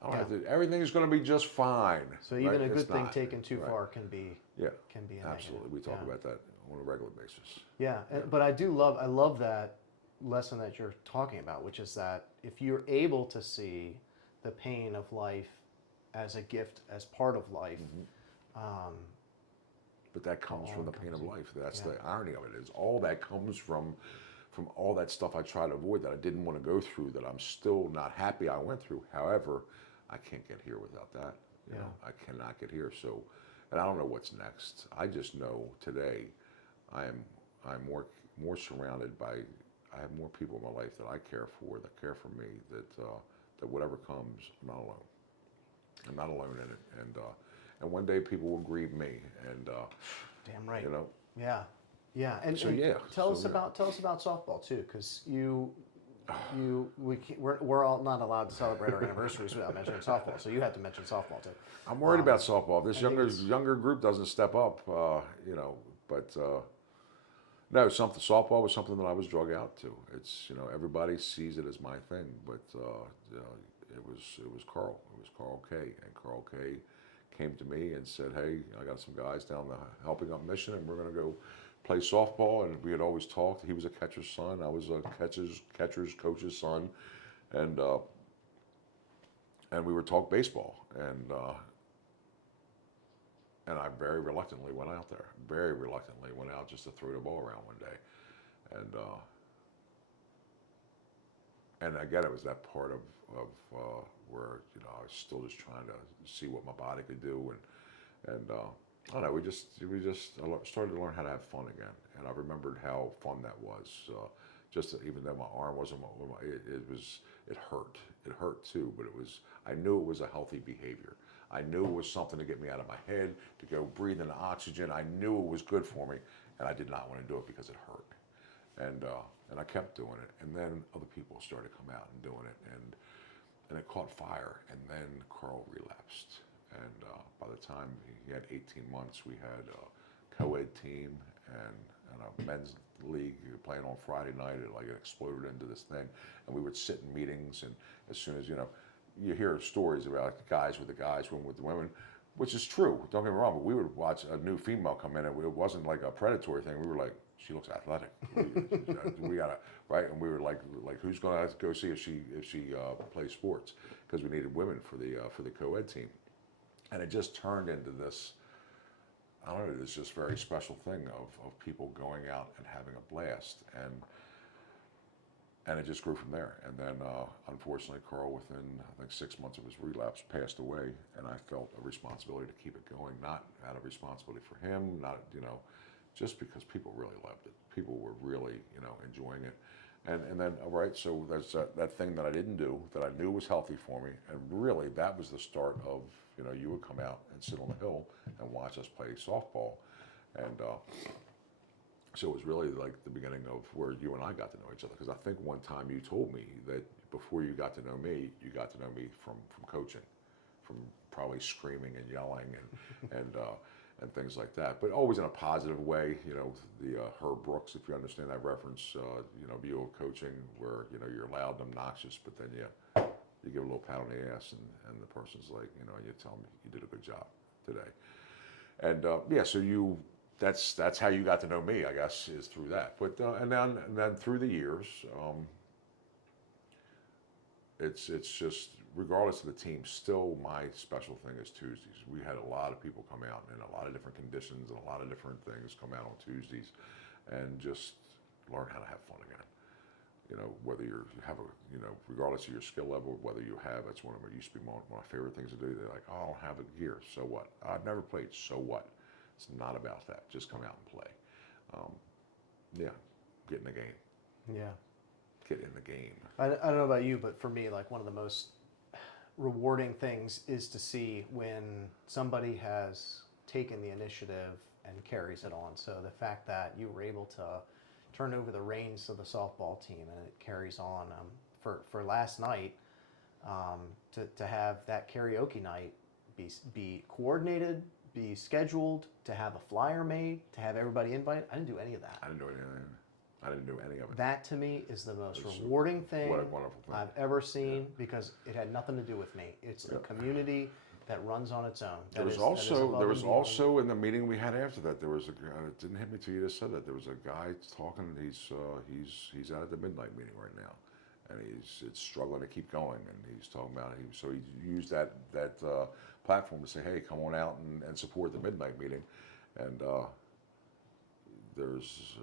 I don't have Yeah. to. Everything's going to be just fine. So even right? a good It's thing not. taken too Right. far can be Yeah, a absolutely. negative. We talk Yeah. about that on a regular basis. Yeah, but I love that lesson that you're talking about, which is that if you're able to see the pain of life as a gift, as part of life, But that comes all from the pain of encompassing. life. That's Yeah. the irony of it. Is all that comes from all that stuff I try to avoid, that I didn't want to go through, that I'm still not happy I went through. However, I can't get here without that. Yeah. I cannot get here. So, and I don't know what's next. I just know today, I'm more surrounded by. I have more people in my life that I care for, that care for me. That whatever comes, I'm not alone. I'm not alone in it. And one day people will grieve me. And Damn right. you know, Yeah, yeah. And, So, and yeah. tell us So, yeah. about softball too, because we're all not allowed to celebrate our anniversaries without mentioning softball. So you had to mention softball too. I'm worried about softball. This I think younger group doesn't step up, But no, softball was something that I was drug out to. It's everybody sees it as my thing, but it was Carl. It was Carl K. And Carl K. came to me and said, "Hey, I got some guys down the Helping Up mission, and we're going to go play softball." And we had always talked. He was a catcher's son. I was a catcher's coach's son, and we would talk baseball. And I very reluctantly went out there. Very reluctantly went out just to throw the ball around one day, and again, it was that part of where I was still just trying to see what my body could do, and I don't know. We just started to learn how to have fun again, and I remembered how fun that was. Just even though my arm wasn't, it hurt. It hurt too, but I knew it was a healthy behavior. I knew it was something to get me out of my head, to go breathe in the oxygen. I knew it was good for me, and I did not want to do it because it hurt. And I kept doing it, and then other people started to come out and doing it, and it caught fire. And then Carl relapsed, and by the time he had 18 months, we had a co-ed team and a men's league playing on Friday night. It exploded into this thing, and we would sit in meetings, and as soon as you hear stories about guys with the guys, women with the women, which is true. Don't get me wrong, but we would watch a new female come in, and it wasn't like a predatory thing. We were like, she looks athletic. We gotta, right? And we were like who's gonna go see if she plays sports? Because we needed women for the co-ed team, and it just turned into this. I don't know, this just very special thing of people going out and having a blast, and it just grew from there. And then, unfortunately, Carl, within I think 6 months of his relapse, passed away, and I felt a responsibility to keep it going, not out of responsibility for him, not just because people really loved it. People were really enjoying it, and then all right, so there's that thing that I didn't do that I knew was healthy for me, and really that was the start of you would come out and sit on the hill and watch us play softball, and. So it was really like the beginning of where you and I got to know each other. Because I think one time you told me that before you got to know me, you got to know me from coaching, from probably screaming and yelling and things like that. But always in a positive way. The Herb Brooks, if you understand that reference, view of coaching, where you're loud and obnoxious, but then you give a little pat on the ass, and the person's like, and you tell them you did a good job today. And so that's how you got to know me, I guess, is through that. But and then through the years, it's just regardless of the team, still my special thing is Tuesdays. We had a lot of people come out in a lot of different conditions and a lot of different things come out on Tuesdays, and just learn how to have fun again. You know, whether you have a, you know, regardless of your skill level, whether you have, that's one of my, used to be one of my favorite things to do. They're like, oh, I don't have a gear, so what? I've never played, so what? It's not about that. Just come out and play. Yeah, get in the game. Yeah. Get in the game. I don't know about you, but for me, like one of the most rewarding things is to see when somebody has taken the initiative and carries it on. So the fact that you were able to turn over the reins to the softball team and it carries on. For last night, to have that karaoke night be coordinated, be scheduled, to have a flyer made, to have everybody invited, I didn't do any of that. I didn't do any of it. That to me is the most It's rewarding thing what a wonderful thing. I've ever seen, because it had nothing to do with me. It's a community that runs on its own. There was also in the meeting we had after that, there was a guy, it didn't hit me till you just said that, there was a guy talking, he's out at the midnight meeting right now, and it's struggling to keep going, and he's talking about, so he used that platform to say, hey, come on out and support the midnight meeting. And there's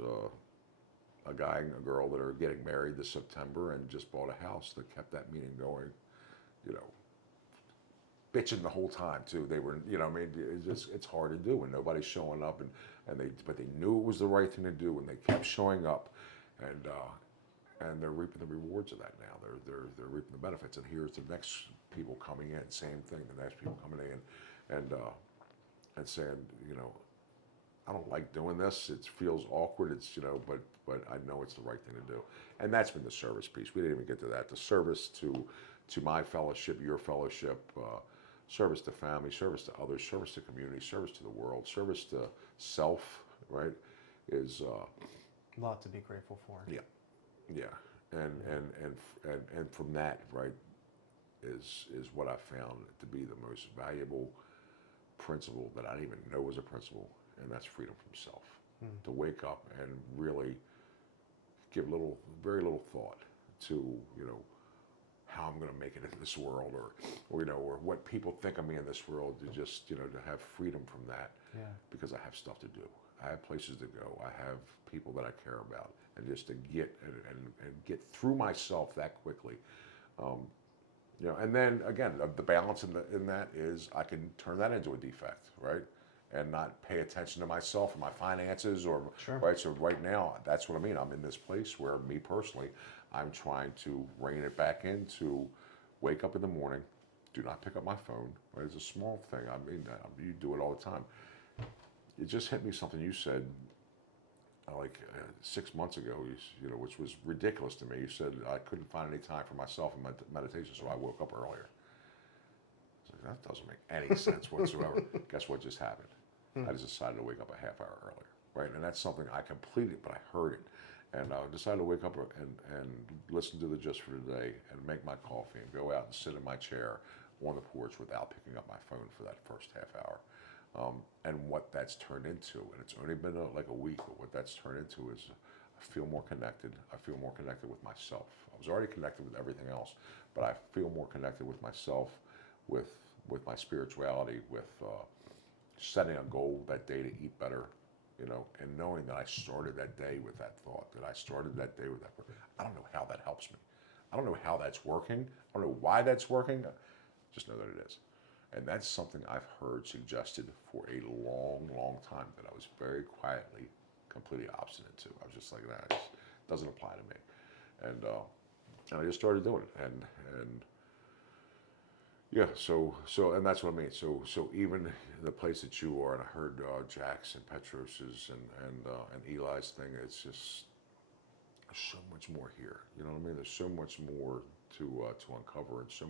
a guy and a girl that are getting married this September and just bought a house that kept that meeting going, you know, bitching the whole time too. They were, you know, I mean, it's hard to do when nobody's showing up, but they knew it was the right thing to do, and they kept showing up, and they're reaping the rewards of that now. They're reaping the benefits, and here's the next people coming in, same thing. The next people coming in, and saying, you know, I don't like doing this. It feels awkward. It's, you know, but I know it's the right thing to do. And that's been the service piece. We didn't even get to that. The service to my fellowship, your fellowship, service to family, service to others, service to community, service to the world, service to self, right, is A lot to be grateful for. yeah, and from that, right, is what I found to be the most valuable principle that I didn't even know was a principle, and that's freedom from self. To wake up and really give very little thought to, you know, how I'm going to make it in this world, or you know, or what people think of me in this world. To just, you know, to have freedom from that, because I have stuff to do. I have places to go. I have people that I care about, and just to get and get through myself that quickly. You know, and then again, the balance in that is I can turn that into a defect, right? And not pay attention to myself and my finances, or right. So right now, that's what I mean. I'm in this place where, me personally, I'm trying to rein it back into wake up in the morning, do not pick up my phone. Right? It's a small thing. I mean, you do it all the time. It just hit me something you said like 6 months ago, you know, which was ridiculous to me. You said I couldn't find any time for myself in my meditation, so I woke up earlier. So that doesn't make any sense whatsoever. Guess what just happened? I just decided to wake up a half hour earlier, right? And that's something I completed, but I heard it. And I decided to wake up and listen to the Just for Today and make my coffee and go out and sit in my chair on the porch without picking up my phone for that first half hour. And what that's turned into, and it's only been like a week, but what that's turned into is I feel more connected. I feel more connected with myself. I was already connected with everything else, but I feel more connected with myself, with my spirituality, with setting a goal that day to eat better, you know, and knowing that I started that day with that thought, that I started that day with that. I don't know how that helps me. I don't know how that's working. I don't know why that's working. Just know that it is. And that's something I've heard suggested for a long, long time that I was very quietly, completely obstinate to. I was just like, nah, it just doesn't apply to me. And I just started doing it. And yeah, so and that's what I mean. So even the place that you are, and I heard Jack's and Petros's and Eli's thing, it's just so much more here. You know what I mean? There's so much more to uncover, and so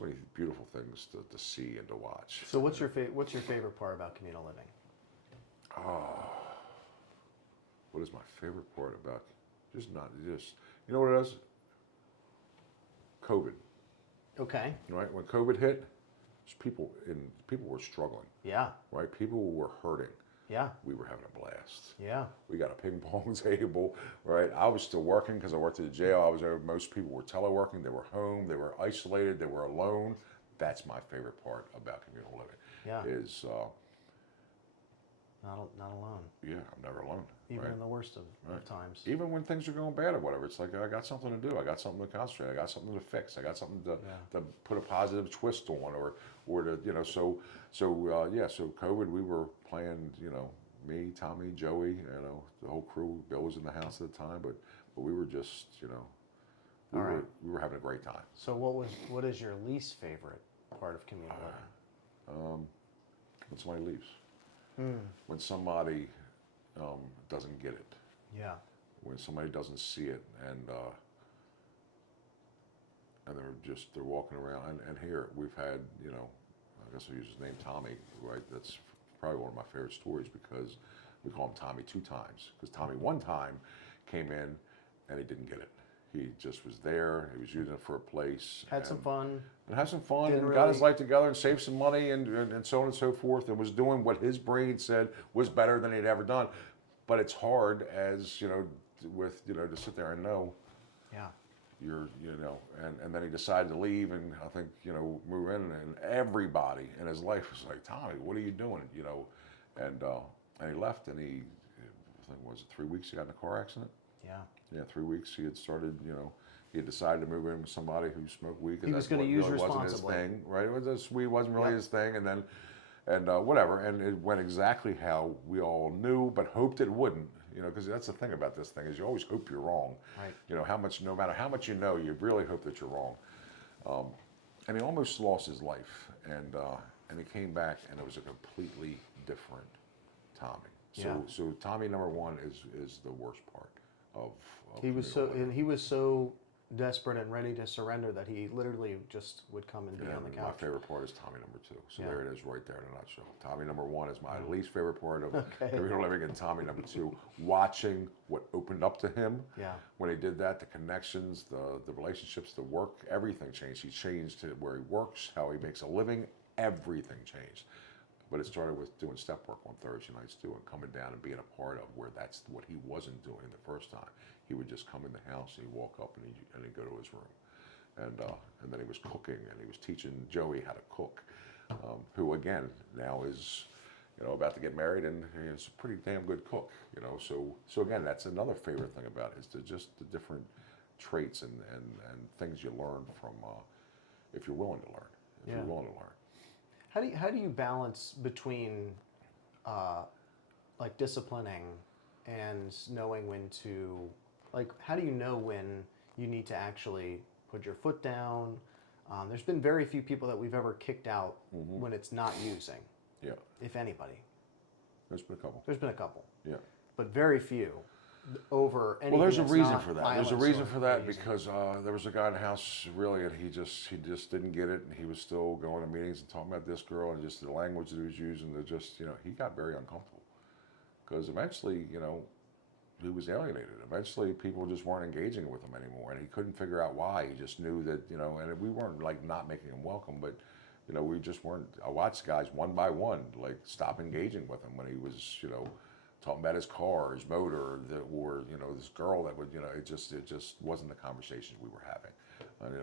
many beautiful things to see and to watch. So what's your favorite part about communal living? What is my favorite part about you know what it is? COVID. Okay. Right? When COVID hit, people were struggling. Yeah. Right? People were hurting. Yeah. We were having a blast. Yeah. We got a ping pong table, right? I was still working because I worked at the jail. I was there. Most people were teleworking. They were home. They were isolated. They were alone. That's my favorite part about communal living. Yeah. Is Not alone. yeah, I'm never alone. Even Right? in the worst Right. of times. Even when things are going bad or whatever, it's like I got something to do. I got something to concentrate. I got something to fix. I got something to put a positive twist on, or to yeah. So COVID, we were playing. Me, Tommy, Joey, the whole crew. Bill was in the house at the time, but we were just All right. we were having a great time. So what is your least favorite part of communal living? When somebody leaves, when somebody doesn't get it, Yeah. when somebody doesn't see it, and they're walking around. And here we've had, I guess I'll use his name, Tommy, right? That's probably one of my favorite stories because we call him Tommy 2 times. Because Tommy 1 time came in and he didn't get it. He just was there. He was using it for a place. Had some fun. And had some fun Didn't and got his really- life together and saved some money and so on and so forth, and was doing what his brain said was better than he'd ever done. But it's hard as, to sit there and know Yeah. and then he decided to leave and I think, move in, and everybody in his life was like, Tommy, what are you doing? And he left, and I think, was it 3 weeks he got in a car accident? Yeah. Yeah, 3 weeks. He had started, he had decided to move in with somebody who smoked weed. 'Cause He was that's gonna what use really wasn't his responsibly. thing, right? It was just, weed wasn't really Yep. his thing, and whatever. And it went exactly how we all knew, but hoped it wouldn't. Because that's the thing about this thing is you always hope you're wrong. Right. No matter how much you really hope that you're wrong. And he almost lost his life, and he came back, and it was a completely different Tommy. Yeah. So Tommy number 1 is the worst part of He was communal living. he was so desperate and ready to surrender that he literally just would come and be on the My couch. favorite part is Tommy number 2. So Yeah. there it is right there in a nutshell. Tommy number 1 is my least favorite part of Okay. communal living, and Tommy number 2, watching what opened up to him Yeah. when he did that, the connections, the relationships, the work, everything changed. He changed to where he works, how he makes a living, everything changed. But it started with doing step work on Thursday nights too, and coming down and being a part of where that's what he wasn't doing the first time. He would just come in the house and he'd walk up and he'd go to his room, and then he was cooking and he was teaching Joey how to cook, who again now is about to get married and he's a pretty damn good cook. So again, that's another favorite thing about it, is just the different traits and things you learn from if you're willing to learn. If Yeah. you're willing to learn. How do you balance between like disciplining and knowing when to, like, how do you know when you need to actually put your foot down? There's been very few people that we've ever kicked out when it's not using, Yeah, if anybody. there's been a couple. There's been a couple, Yeah. but very few over anything. Well, there's a that's reason not for that. There's a violence reason or for that using. because there was a guy in the house really, and he just didn't get it, and he was still going to meetings and talking about this girl and just the language that he was using. That just he got very uncomfortable because eventually he was alienated. Eventually, people just weren't engaging with him anymore, and he couldn't figure out why. He just knew that and we weren't like not making him welcome, but we just weren't. I watched guys one by one like stop engaging with him when he was talking about his car, his motor, or this girl that would it just wasn't the conversations we were having.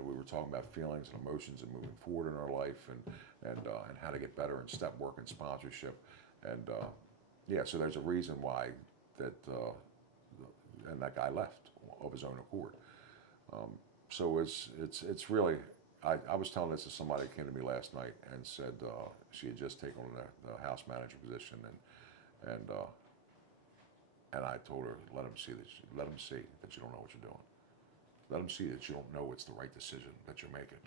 We were talking about feelings and emotions and moving forward in our life and how to get better in step work and sponsorship, and so there's a reason why that and that guy left of his own accord. So it's really. I was telling this to somebody who came to me last night and said she had just taken on the house manager position and I told her, let them see that you don't know what you're doing. Let them see that you don't know it's the right decision that you're making.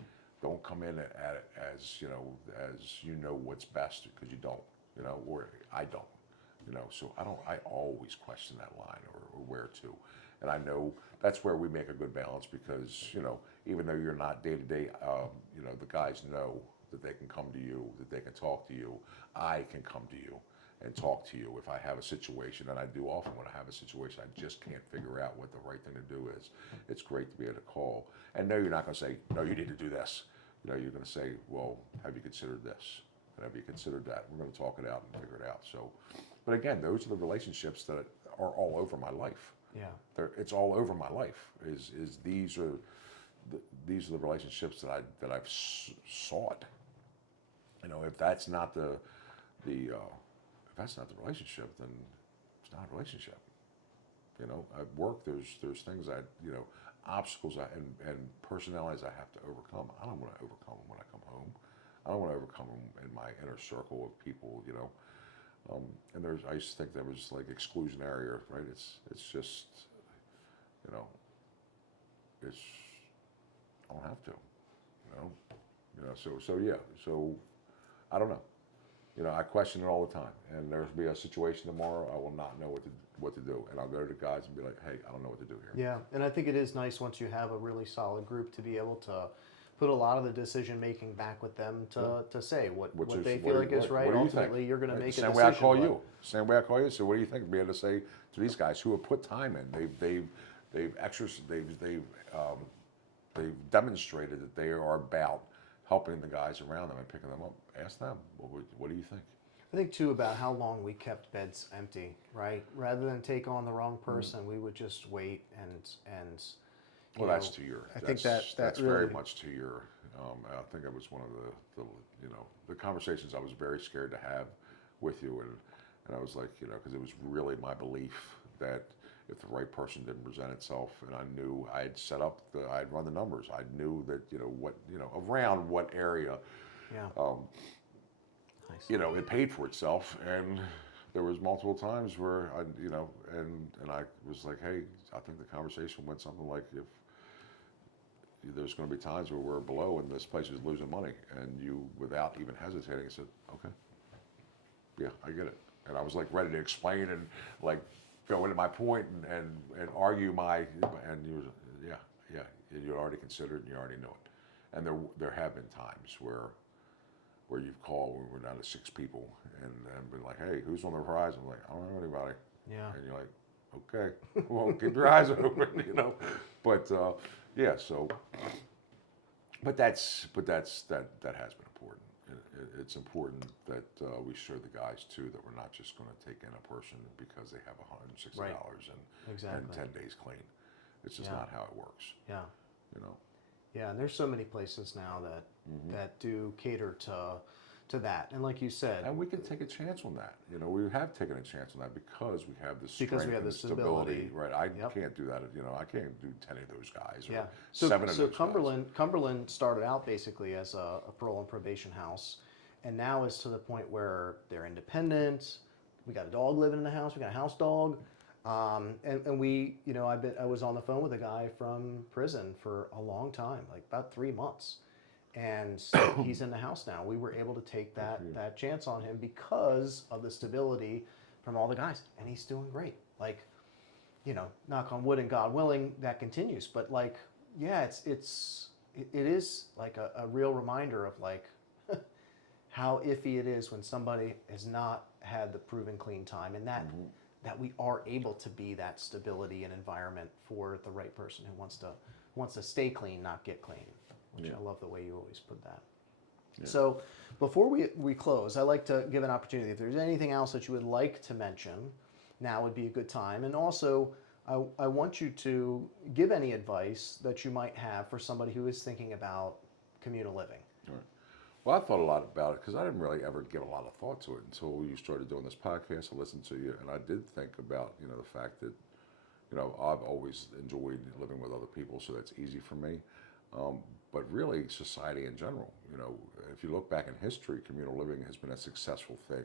Don't come in at it as what's best, because you don't, or I don't, So I always question that line or where to, and I know that's where we make a good balance because even though you're not day to day, the guys know that they can come to you, that they can talk to you. I can come to you and talk to you if I have a situation, and I do often when I have a situation I just can't figure out what the right thing to do is. It's great to be able to call, and no, you're not going to say, no, you need to do this. You're going to say, well, have you considered this? Have you considered that? We're going to talk it out and figure it out. So, but again, those are the relationships that are all over my life. Yeah. It's all over my life. These are the relationships that I've sought. You know, if that's not the if that's not the relationship, then it's not a relationship. You know, at work, there's things obstacles and personalities I have to overcome. I don't want to overcome them when I come home. I don't want to overcome them in my inner circle of people. You know, and I used to think that was like exclusionary, right? It's just, you know, it's I don't have to. So yeah. So I don't know. You know, I question it all the time, and there'll be a situation tomorrow I will not know what to do, and I'll go to the guys and be like, "Hey, I don't know what to do here." Yeah, and I think it is nice once you have a really solid group to be able to put a lot of the decision making back with them to say what they feel like is right. Ultimately, you're going to make a decision. Same way I call you. Same way I call you. So what do you think? Be able to say to these guys who have put time in, they've demonstrated that they are about helping the guys around them and picking them up. Ask them, what do you think? I think too about how long we kept beds empty, right? Rather than take on the wrong person, we would just wait and. Well, that's to your. I think that's really, very much to your. I think it was one of the conversations I was very scared to have with you, and I was like, because it was really my belief that if the right person didn't present itself, and I knew I had set up I'd run the numbers, I knew that around what area, nice. it paid for itself, and there was multiple times where and I was like, hey, I think the conversation went something like, if there's going to be times where we're below and this place is losing money, and you, without even hesitating, said, okay, yeah, I get it, and I was like ready to explain and like go into my point and argue and you you already considered and you already know it, and there have been times where you've called when we're down to 6 people and been like, hey, who's on the horizon? I'm like, I don't know anybody. Yeah. And you're like, okay, well, keep your eyes open, But yeah, so, but that has been important. It's important that we show the guys too that we're not just going to take in a person because they have $160 Right. and Exactly. 10 days clean. It's just not how it works. Yeah. You know. Yeah, and there's so many places now that do cater to that, and like you said, and we can take a chance on that. We have taken a chance on that because we have the strength, because we have and the stability. Right, I can't do that. I can't do 10 of those guys. Yeah. Or So 7 of those Cumberland started out basically as a parole and probation house, and now is to the point where they're independent. We got a dog living in the house. We got a house dog. And we, I was on the phone with a guy from prison for a long time, like about 3 months, and he's in the house now. We were able to take that chance on him because of the stability from all the guys, and he's doing great. Like, knock on wood and God willing, that continues. But like, yeah, it is like a real reminder of like how iffy it is when somebody has not had the proven clean time, and that we are able to be that stability and environment for the right person who wants to stay clean, not get clean. Which I love the way you always put that. Yeah. So before we close, I like to give an opportunity. If there's anything else that you would like to mention, now would be a good time. And also, I want you to give any advice that you might have for somebody who is thinking about communal living. All right. Well, I thought a lot about it because I didn't really ever give a lot of thought to it until you started doing this podcast. I listened to you, and I did think about the fact that I've always enjoyed living with other people, so that's easy for me. But really, society in general. If you look back in history, communal living has been a successful thing.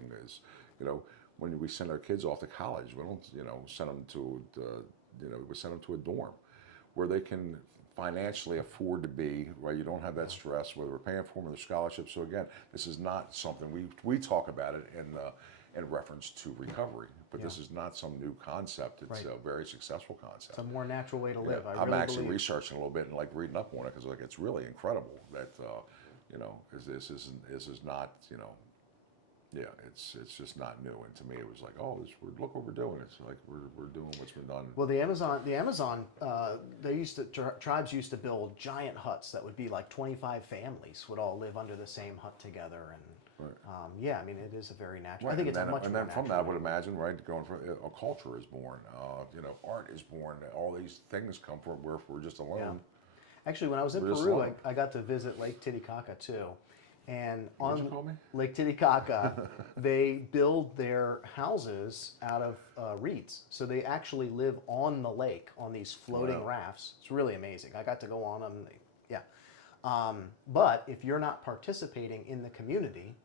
When we send our kids off to college, we don't send them to we send them to a dorm where they can financially afford to be, right? You don't have that stress, whether we're paying for them or their scholarships. So again, this is not something we talk about it in reference to recovery, but this is not some new concept. It's a very successful concept. It's a more natural way to live. I'm really actually researching a little bit and like reading up on it because it's really incredible that this is not Yeah, it's just not new. And to me, it was like, oh, look what we're doing. It's like we're doing what's been done. Well, the Amazon, they used to tribes used to build giant huts that would be like 25 families would all live under the same hut together, and Right. yeah, I mean it is a very natural. I Right, think it's a much and more then from natural that, I would way. imagine, right, going from a culture is born. Art is born. All these things come from where if we're just Yeah. alone, Actually, when I was in we're just Peru, alone. I got to visit Lake Titicaca too. And What'd you on call me? Lake Titicaca, they build their houses out of reeds. So they actually live on the lake on these floating Wow. rafts. It's really amazing. I got to go on them. Yeah. But if you're not participating in the community,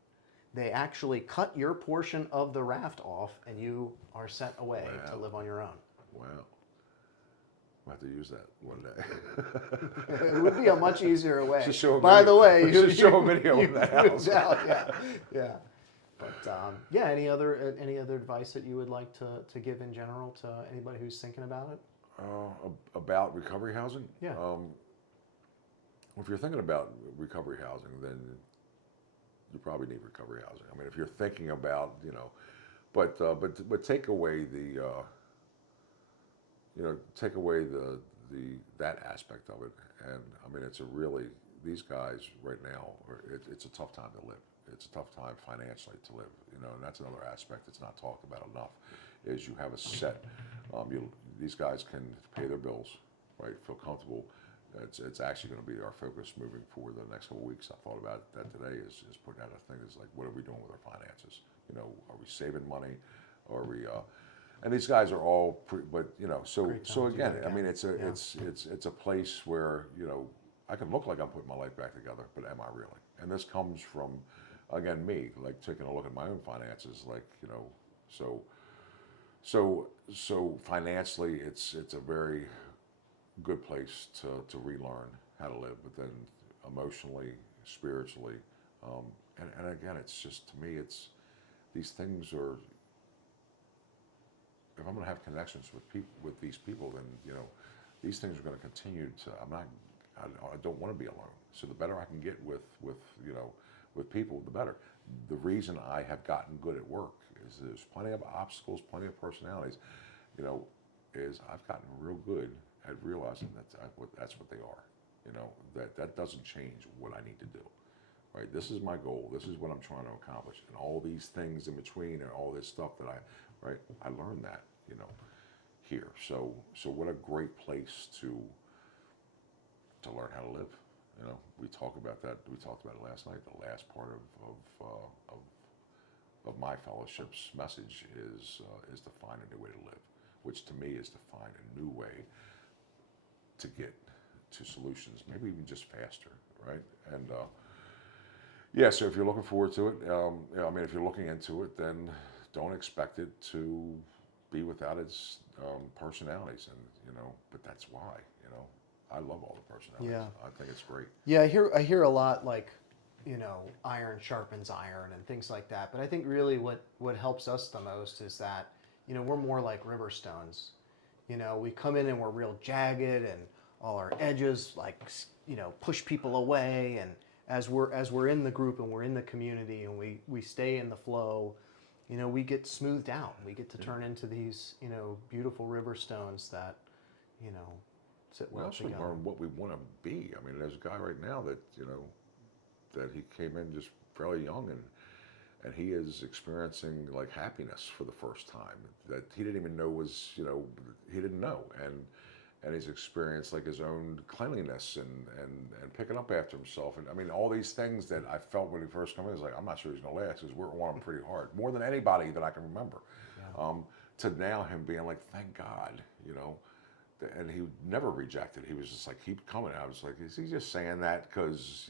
they actually cut your portion of the raft off and you are sent away to Wow. live on your own. Wow. We'll have to use that one day. It would be a much easier way. Should show a By the video. way, We should show a video you of the moved house. out, yeah, yeah. But yeah, any other advice that you would like to give in general to anybody who's thinking about it? About recovery housing? Yeah. If you're thinking about recovery housing, then you probably need recovery housing. I mean, if you're thinking about, but take away take away the that aspect of it, and I mean, it's a really these guys right now. It's a tough time to live. It's a tough time financially to live. And that's another aspect that's not talked about enough. Is you have a set. These guys can pay their bills, right? Feel comfortable. It's actually going to be our focus moving forward the next couple of weeks. I thought about that today. Is putting out a thing. Is like, what are we doing with our finances? Are we saving money? Are we? And these guys are all, so again, I mean, it's a place where I can look like I'm putting my life back together, but am I really? And this comes from, again, me, like taking a look at my own finances, like so financially, it's a very good place to relearn how to live, but then emotionally, spiritually, and again, it's just, to me, it's these things are. If I'm going to have connections with these people, then these things are going to continue to. I don't want to be alone. So the better I can get with people, the better. The reason I have gotten good at work is there's plenty of obstacles, plenty of personalities. Is I've gotten real good at realizing that's what they are. That doesn't change what I need to do. Right. This is my goal. This is what I'm trying to accomplish, and all these things in between, and all this stuff that I learned that here. So what a great place to learn how to live. We talk about that. We talked about it last night. The last part of my fellowship's message is to find a new way to live, which to me is to find a new way to get to solutions, maybe even just faster, right? And yeah, so if you're looking forward to it, I mean, if you're looking into it, then don't expect it to be without its personalities, and but that's why, I love all the personalities. Yeah. I think it's great. Yeah, I hear a lot like, iron sharpens iron and things like that. But I think really what helps us the most is that, we're more like river stones. We come in and we're real jagged and all our edges like, push people away. And as we're in the group and we're in the community and we stay in the flow, we get smoothed out. We get to turn into these, beautiful river stones that, sit We well also together. learn what we want to be. I mean, there's a guy right now that that he came in just fairly young, and he is experiencing like happiness for the first time that he didn't even know was he didn't know, and he's experienced like his own cleanliness and picking up after himself, and I mean all these things that I felt when he first came in. Is like, I'm not sure he's gonna last because we're on him pretty hard, more than anybody that I can remember. Yeah. To now him being like, thank God, and he never rejected. He was just like, keep coming. I was like, is he just saying that because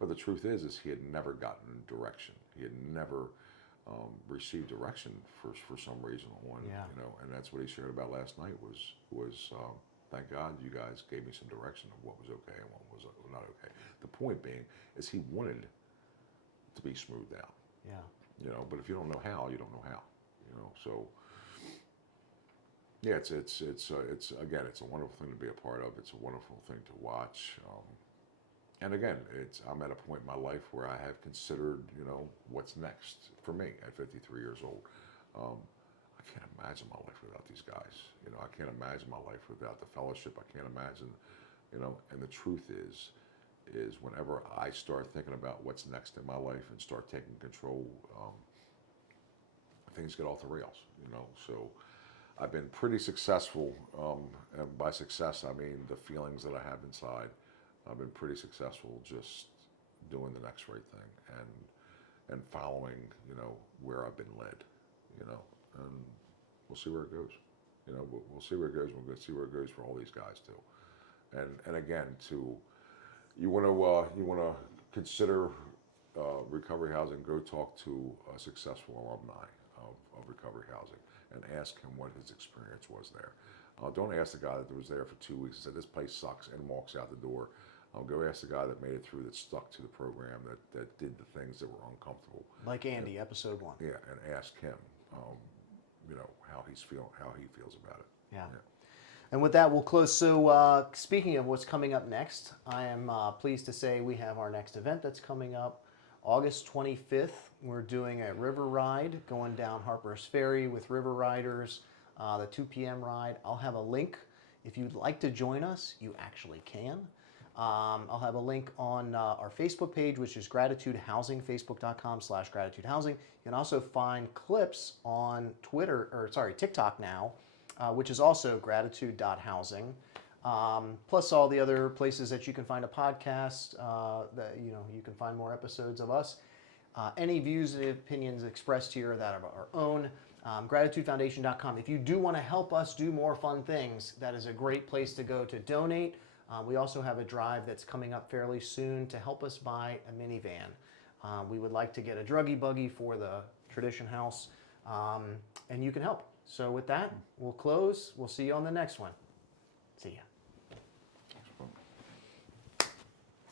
But the truth is he had never gotten direction. He had never received direction for some reason. Yeah. And that's what he shared about last night was thank God you guys gave me some direction of what was okay and what was not okay. The point being is he wanted to be smoothed out. Yeah. But if you don't know how, you don't know how. So. Yeah, it's again, it's a wonderful thing to be a part of. It's a wonderful thing to watch. And again, I'm at a point in my life where I have considered, what's next for me at 53 years old. I can't imagine my life without these guys. I can't imagine my life without the fellowship. I can't imagine, and the truth is whenever I start thinking about what's next in my life and start taking control, things get off the rails, So I've been pretty successful, and by success I mean the feelings that I have inside. I've been pretty successful just doing the next right thing and following, where I've been led, and we'll see where it goes. We'll see where it goes. We're going to see where it goes for all these guys too. And again, you want to consider recovery housing. Go talk to a successful alumni of recovery housing and ask him what his experience was there. Don't ask the guy that was there for 2 weeks and said this place sucks and walks out the door. Go ask the guy that made it through, that stuck to the program, that did the things that were uncomfortable. Like Andy, episode 1. Yeah, and ask him, how he feels about it. Yeah. And with that, we'll close. So speaking of what's coming up next, I am pleased to say we have our next event that's coming up August 25th. We're doing a river ride going down Harper's Ferry with river riders, the 2 p.m. ride. I'll have a link. If you'd like to join us, you actually can. I'll have a link on our Facebook page, which is Gratitude Housing, facebook.com/Gratitude Housing. You can also find clips on TikTok now, which is also gratitude.housing. Plus all the other places that you can find a podcast, that you can find more episodes of us. Any views and opinions expressed here are that of our own. Gratitudefoundation.com. If you do want to help us do more fun things, that is a great place to go to donate. We also have a drive that's coming up fairly soon to help us buy a minivan. We would like to get a druggy buggy for the Tradition House, and you can help. So with that, we'll close. We'll see you on the next one.